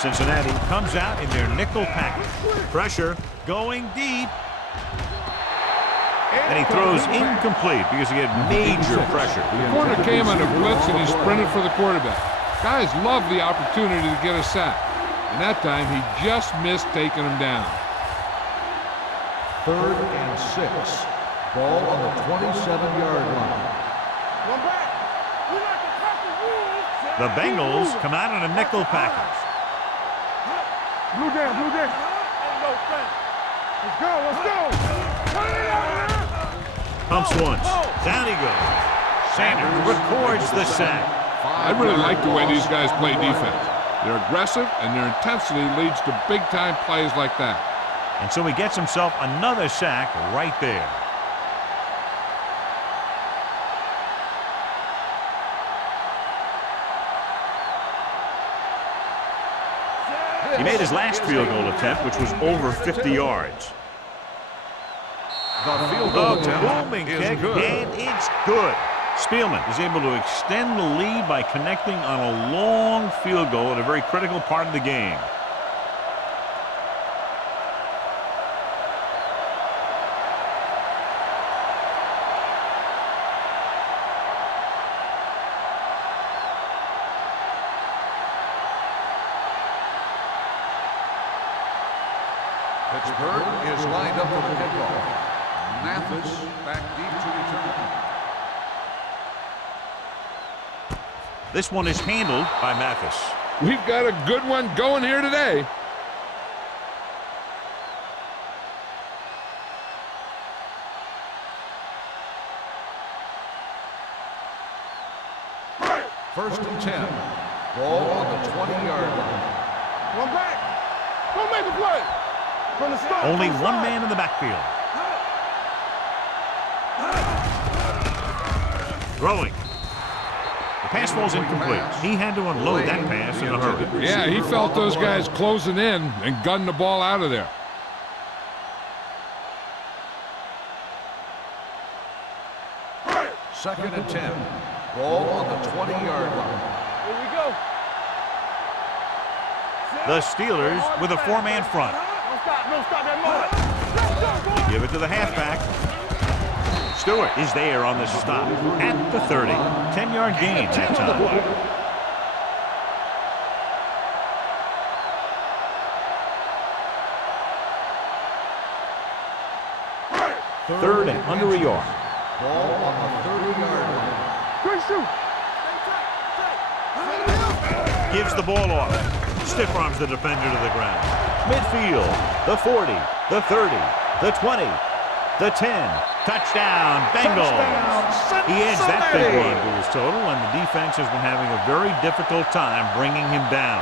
Cincinnati comes out in their nickel package. Pressure going deep. And he throws incomplete because he had major pressure. The corner came on a blitz and he sprinted for the quarterback. Guys love the opportunity to get a sack. And that time he just missed taking him down. 3rd and 6. Ball on the 27-yard line. One back. We like to cut the rules. The Bengals come out in a nickel package. Blue down. Ain't no thing. Let's go. Turn it out. Pumps once. Down he goes. Sanders records the sack. I really like the way these guys play defense. They're aggressive and their intensity leads to big-time plays like that. And so he gets himself another sack right there. He made his last field goal attempt, which was over 50 yards. The field A goal attempt booming is kick, good. and it's good. Spielman is able to extend the lead by connecting on a long field goal at a very critical part of the game. Pittsburgh is lined up for the kickoff. Mathis back deep to return. This one is handled by Mathis. We've got a good one going here today. First and 10. Ball on the 20-yard line. One back. Don't make a play. From the start. Only one man in the backfield. Throwing. The pass falls incomplete. He had to unload that pass in a hurry. Yeah, he felt those guys closing in and gunned the ball out of there. Second and 10. Ball on the 20-yard line. Here we go. The Steelers with a four-man front. Don't stop that moment. Let's go, boys. Give it to the halfback. Stewart is there on the stop at the 30. 10-yard gain that time. Third and under a yard. Ball on the 30-yard line. Good shoot. Gives the ball off. Stiff arms the defender to the ground. Midfield, the 40, the 30, the 20, the 10. Touchdown, Bengals. He adds that big one to his total, and the defense has been having a very difficult time bringing him down.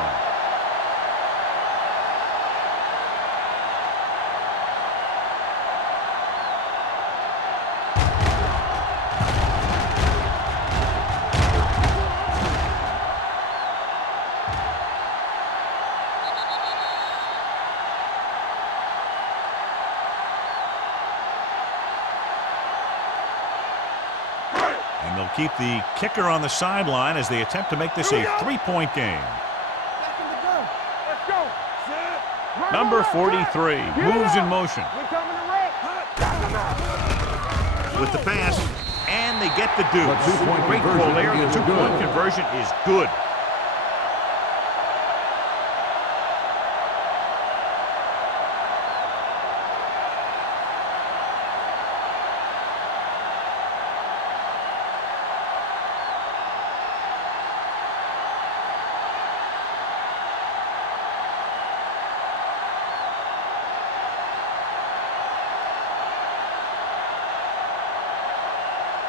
And they'll keep the kicker on the sideline as they attempt to make this a three-point game. Let's go. Number 43 moves in motion We coming to wreck. with the pass, and they get the deuce. The two-point Great conversion call there. The is two-point good. conversion is good.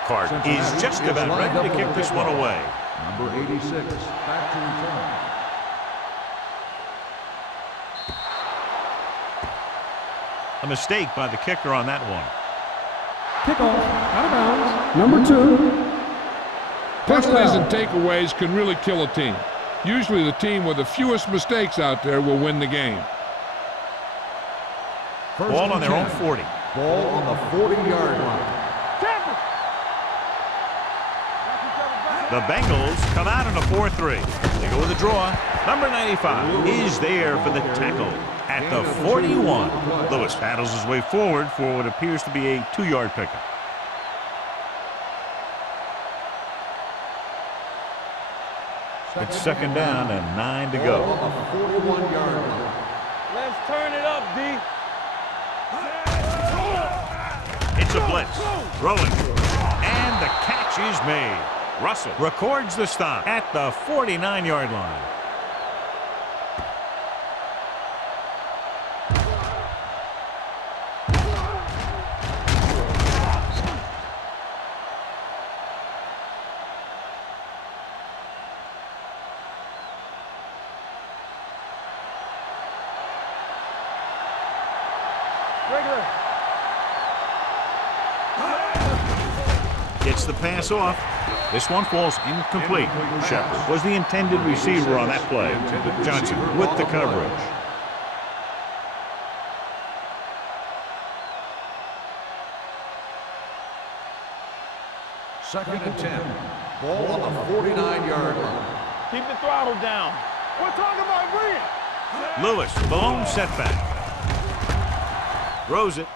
Card is just about ready to kick this one away. Number 86, back to return. A mistake by the kicker on that one. Kickoff, out of bounds, number 2. First Penalties down. and takeaways can really kill a team. Usually the team with the fewest mistakes out there will win the game. First Ball and on their 10. own 40. Ball on the 40-yard line. The Bengals come out in a 4-3. They go with a draw. Number 95 is there for the tackle at the 41. Lewis paddles his way forward for what appears to be a 2-yard pickup. It's second down and 9 to Ball go. on the 41-yard line. Let's turn it up, D. It's a blitz. Rolling. And the catch is made. Russell records the stop at the 49-yard line. Regular. Gets the pass off. This one falls incomplete. Shepard was the intended receiver on that play. Johnson with the coverage. Second and 10. Ball on the 49-yard line. Keep the throttle down. We're talking about bring. Lewis, the lone setback. Throws it.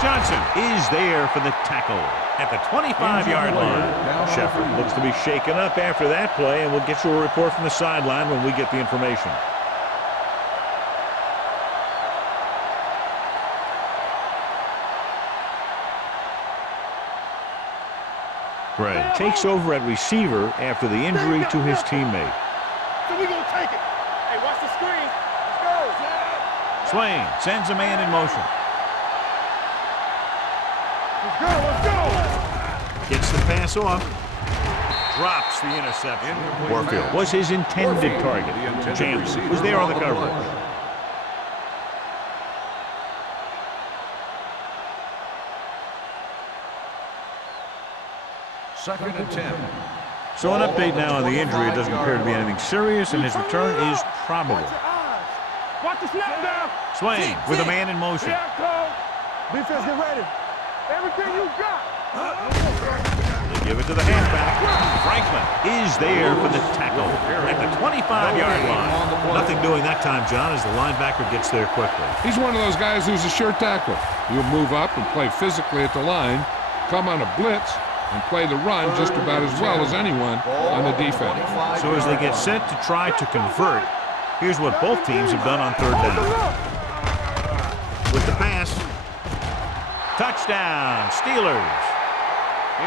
Johnson is there for the tackle at the 25-yard line. Shepard looks to be shaken up after that play, and we'll get you a report from the sideline when we get the information. Gray takes over at receiver after the injury to his teammate. So we gonna take it. Hey, watch the screen. Let's go. Swain sends a man in motion. Let's go. Let's go. Gets the pass off. Drops the interception. Warfield was his intended target. Chandler was there on the coverage. Second and 10. So an update now on the injury. It doesn't appear to be anything serious, and his return is probable. Watch the snap down. Swain with a man in motion. Yeah, Cole. Defense, get ready. Everything you got. They give it to the halfback. Franklin is there for the tackle at the 25-yard line. Nothing doing that time, John, as the linebacker gets there quickly. He's one of those guys who's a sure tackler. He'll move up and play physically at the line, come on a blitz, and play the run just about as well as anyone on the defense. So as they get set to try to convert, here's what both teams have done on third down. With the pass, touchdown, Steelers.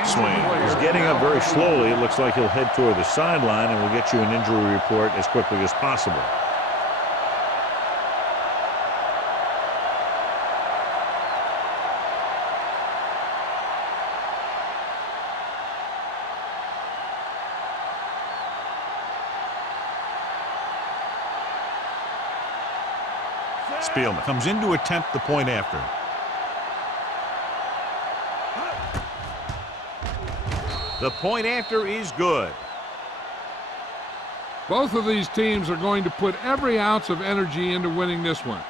Swain is getting up very slowly. It looks like he'll head toward the sideline, and we'll get you an injury report as quickly as possible. Spielman comes in to attempt the point after. The point after is good. Both of these teams are going to put every ounce of energy into winning this one.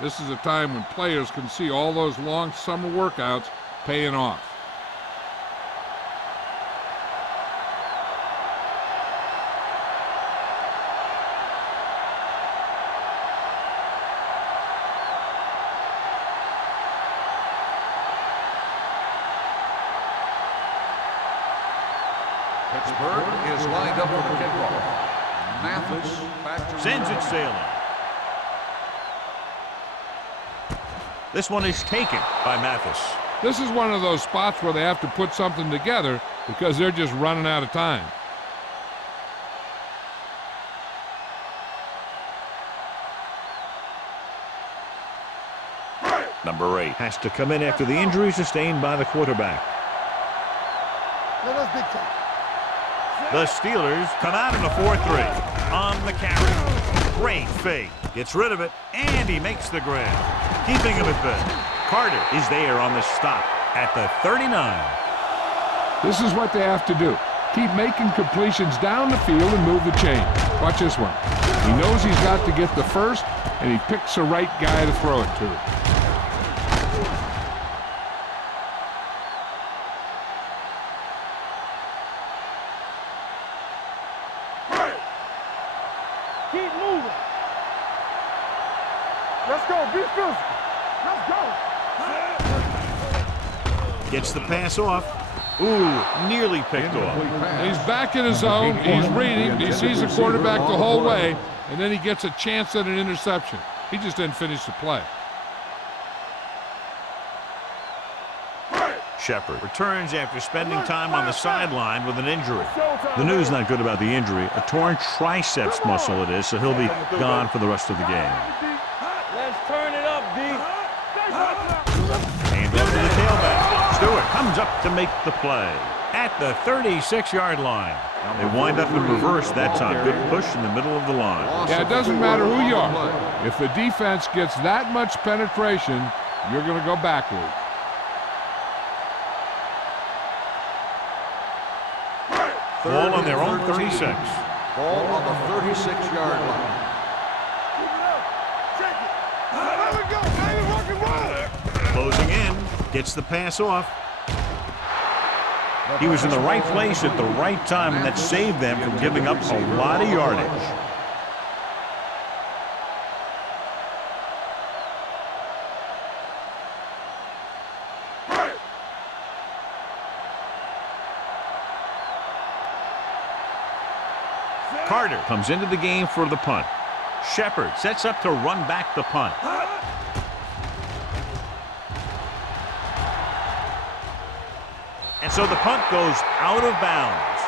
This is a time when players can see all those long summer workouts paying off. Pittsburgh is lined up for the kickoff. Mathis back to Sends it sailing. This one is taken by Mathis. This is one of those spots where they have to put something together because they're just running out of time. Number 8 has to come in after the injury sustained by the quarterback. The Steelers come out in a 4-3 on the carry. Great fake. Gets rid of it, and he makes the grab. Keeping him at bay. Carter is there on the stop at the 39. This is what they have to do. Keep making completions down the field and move the chain. Watch this one. He knows he's got to get the first, and he picks the right guy to throw it to. Keep moving. Let's go. Be physical. Let's go. Gets the pass off. Ooh, nearly picked off. He's back in his zone. He's reading. He sees the quarterback the whole way, and then he gets a chance at an interception. He just didn't finish the play. Shepard returns after spending time on the sideline with an injury. The news not good about the injury. A torn triceps muscle it is, so he'll be gone for the rest of the game. Let's turn it up, D. And over to the tailback. Stewart comes up to make the play at the 36-yard line. They wind up in reverse that time. Good push in the middle of the line. Yeah, it doesn't matter who you are. If the defense gets that much penetration, you're going to go backward. Ball on their own 36. Ball on the 36-yard line. Closing in. Gets the pass off. He was in the right place at the right time, and that saved them from giving up a lot of yardage. Carter comes into the game for the punt. Shepard sets up to run back the punt. And so the punt goes out of bounds.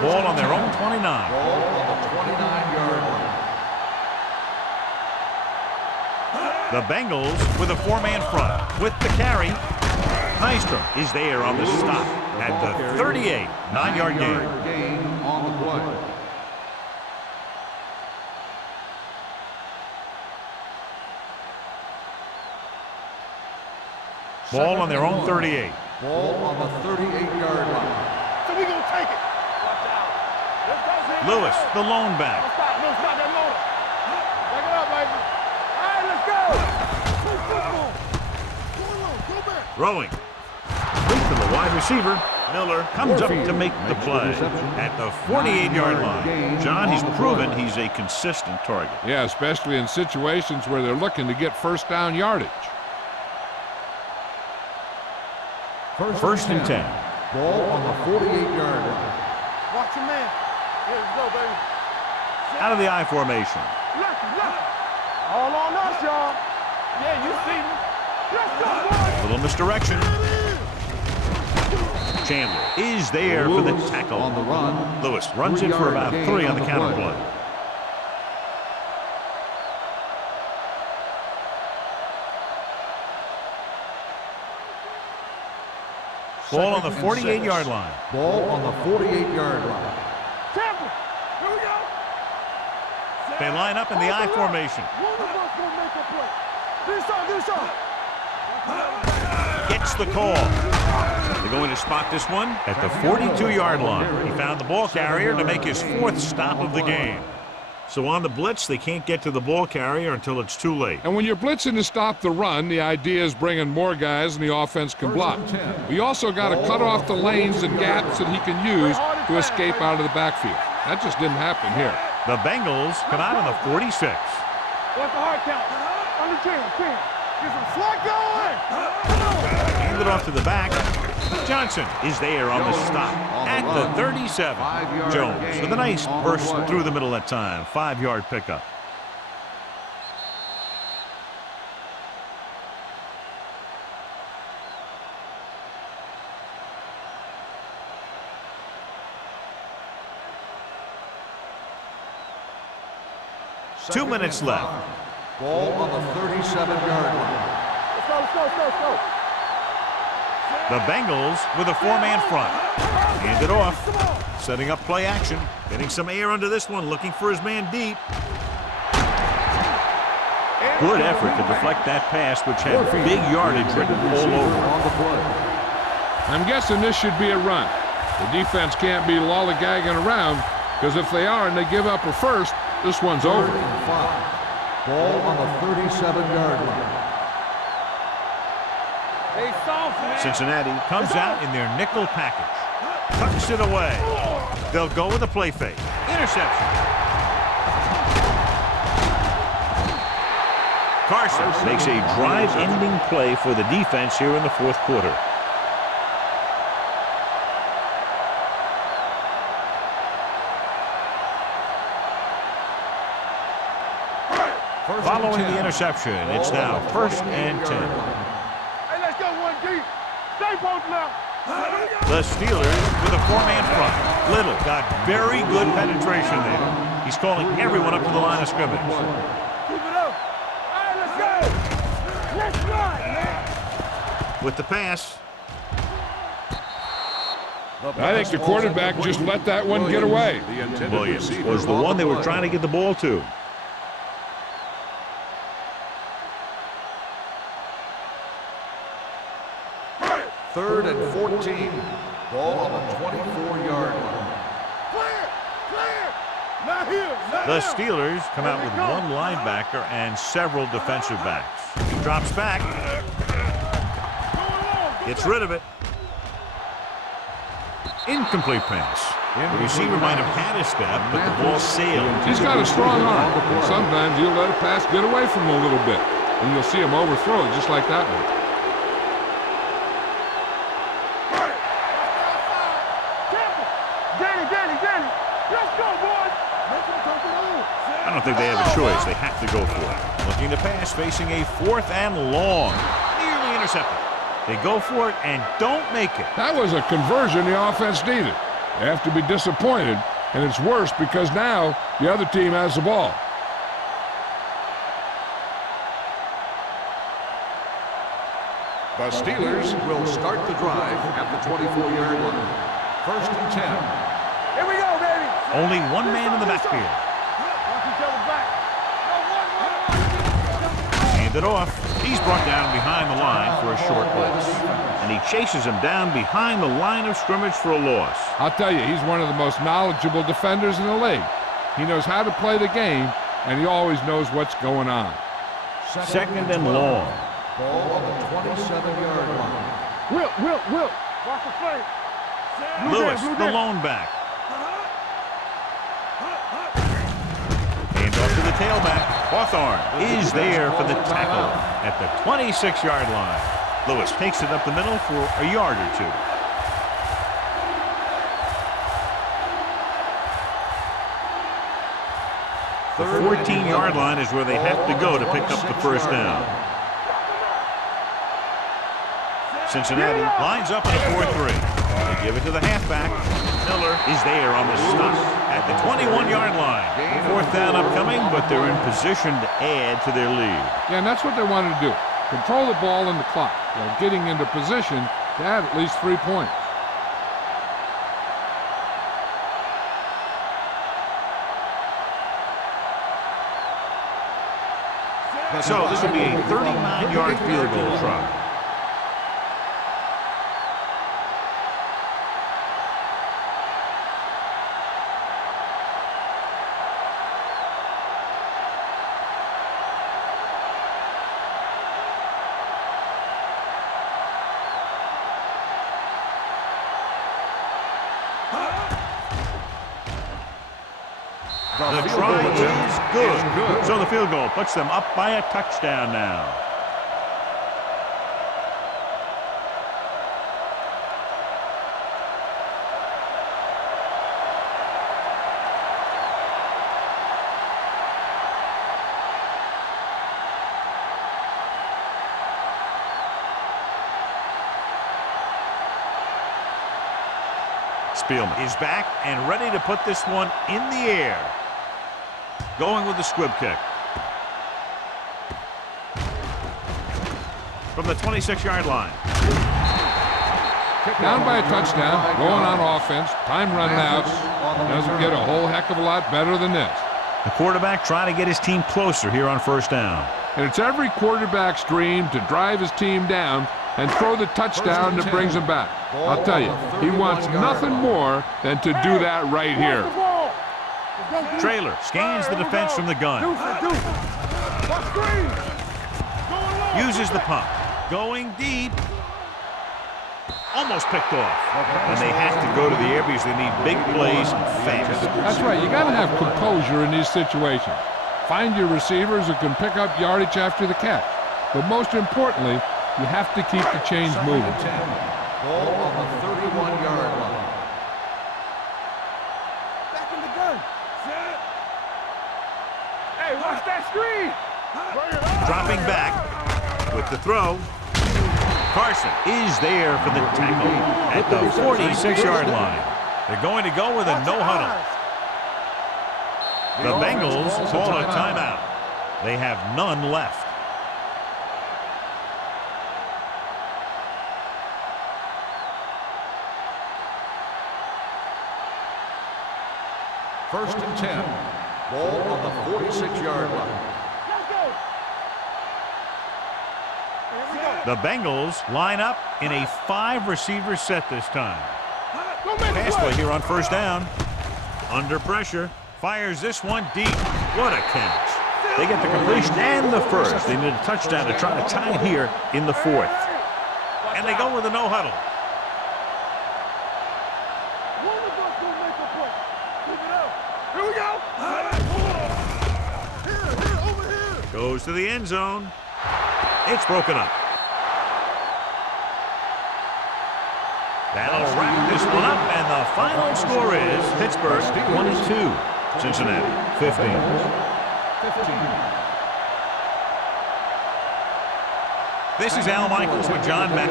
Ball on their own 29. Ball on the 29-yard line. The Bengals with a four-man front. With the carry, Nystrom is there on the stop at the 38. 9-yard gain. Gain on the play. Ball on their own 38. Ball on the 38-yard line. So we gonna take it. Watch out. Let's go, Sam. Lewis, the lone back. Don't stop that motor. Back it up, baby. All right, let's go. Go back. Throwing. Complete to the wide receiver. Miller comes up to make the play at the 48-yard line. John, he's proven he's a consistent target. Yeah, especially in situations where they're looking to get first down yardage. First and 10. Ball on the 48-yard line. Watch your man. Here we go, baby. Out of the I formation. Lucky. All on us, y'all. Yeah, you see me. Let's go, boys. Little misdirection. Chandler is there for the tackle. On the run. Lewis runs it for about 3 on the counter play. Ball on the 48-yard line. Ball on the 48-yard line. Tampa, here we go. They line up in the I formation. One of us gonna make a play. Do something. Gets the call. They're going to spot this one at the 42-yard line. He found the ball carrier to make his 4th stop of the game. So on the blitz, they can't get to the ball carrier until it's too late. And when you're blitzing to stop the run, the idea is bringing more guys and the offense can block. We also got to cut off the lanes and gaps that he can use to escape out of the backfield. That just didn't happen here. The Bengals come out on the 46. What's the hard count? Under 10. Get some slot going. Hand it off to the back. Johnson is there on the stop at the 37. Jones with a nice burst through the middle that time. 5-yard pickup. Two minutes left. Ball on the 37-yard line. Let's go. The Bengals with a 4-man front. Hand it off. Setting up play action. Getting some air under this one. Looking for his man deep. Good effort to deflect that pass, which had big yardage written all over. On the play. I'm guessing this should be a run. The defense can't be lollygagging around, because if they are and they give up a first, this one's over. 3rd and 5. Ball on the 37-yard line. Hey, soft, man. Cincinnati comes out in their nickel package. Tucks it away. They'll go with a play fake. Interception. Carson makes a drive-ending play for the defense here in the 4th quarter. Following the interception, it's now 1st and 10. Hey, let's go one deep. Stay posted now. The Steelers with a 4-man front. Little got very good penetration there. He's calling everyone up to the line of scrimmage. Keep it up. All right, let's go. Let's run, man. With the pass. I think the quarterback just let that one get away. Williams was the one they were trying to get the ball to. Third and 14. Ball on the 24-yard line. Clear. Not here. The Steelers come out with one linebacker and several defensive backs. He drops back. Gets rid of it. Incomplete pass. The receiver might have had a step, but the ball sailed. He's got a strong arm. And sometimes he'll let a pass get away from him a little bit, and you'll see him overthrow it just like that one. Danny. Let's go, boys. I don't think they have a choice. They have to go for it. Looking to pass, facing a 4th and long. Nearly intercepted. They go for it and don't make it. That was a conversion the offense needed. They have to be disappointed, and it's worse because now the other team has the ball. The Steelers will start the drive At the 24-yard line. 1st and 10. Here we go, baby. Only one man in the backfield. Watch each other back. Hand it off. He's brought down behind the line for a short loss. And he chases him down behind the line of scrimmage for a loss. I'll tell you, he's one of the most knowledgeable defenders in the league. He knows how to play the game, and he always knows what's going on. Second and long. Ball on the 27-yard line. Will. Watch the play. Lewis, the lone back. Hands off to the tailback. Hawthorne is there for the tackle at the 26-yard line. Lewis takes it up the middle for a yard or two. The 14-yard line is where they have to go to pick up the first down. Cincinnati lines up in a 4-3. They give it to the halfback. Miller is there on the stop at the 21-yard line. Fourth down upcoming, but they're in position to add to their lead. Yeah, and that's what they wanted to do. Control the ball and the clock while getting into position to add at least 3 points. So this will be a 39-yard field goal try. The try is good. So the field goal puts them up by a touchdown now. Spielman is back and ready to put this one in the air. Going with the squib kick. From the 26-yard line. Down by a touchdown, going on offense, time running out. Doesn't get a whole heck of a lot better than this. The quarterback trying to get his team closer here on first down. And it's every quarterback's dream to drive his team down and throw the touchdown that brings him back. I'll tell you, he wants nothing more than to do that right here. Trailer scans the defense from the gun. Uses the pump. Going deep. Almost picked off. And they have to go to the air because they need big plays fast. That's right. You got to have composure in these situations. Find your receivers who can pick up yardage after the catch. But most importantly, you have to keep the chains moving. Ball on the 31-yard line. Back in the gun. Hey, watch that screen. Dropping back with the throw. Carson is there for the tackle at the 46-yard line. They're going to go with a no huddle. The Bengals call a timeout. They have none left. First and 10. Ball on the 46-yard line. The Bengals line up in a 5-receiver set this time. Pass play here on first down. Under pressure. Fires this one deep. What a catch. They get the completion and the first. They need a touchdown to try to tie it here in the fourth. And they go with a no huddle. Here, over here. Goes to the end zone. It's broken up. That'll wrap this one up, and the final score is Pittsburgh 22, Cincinnati 15. This is Al Michaels with John Mack.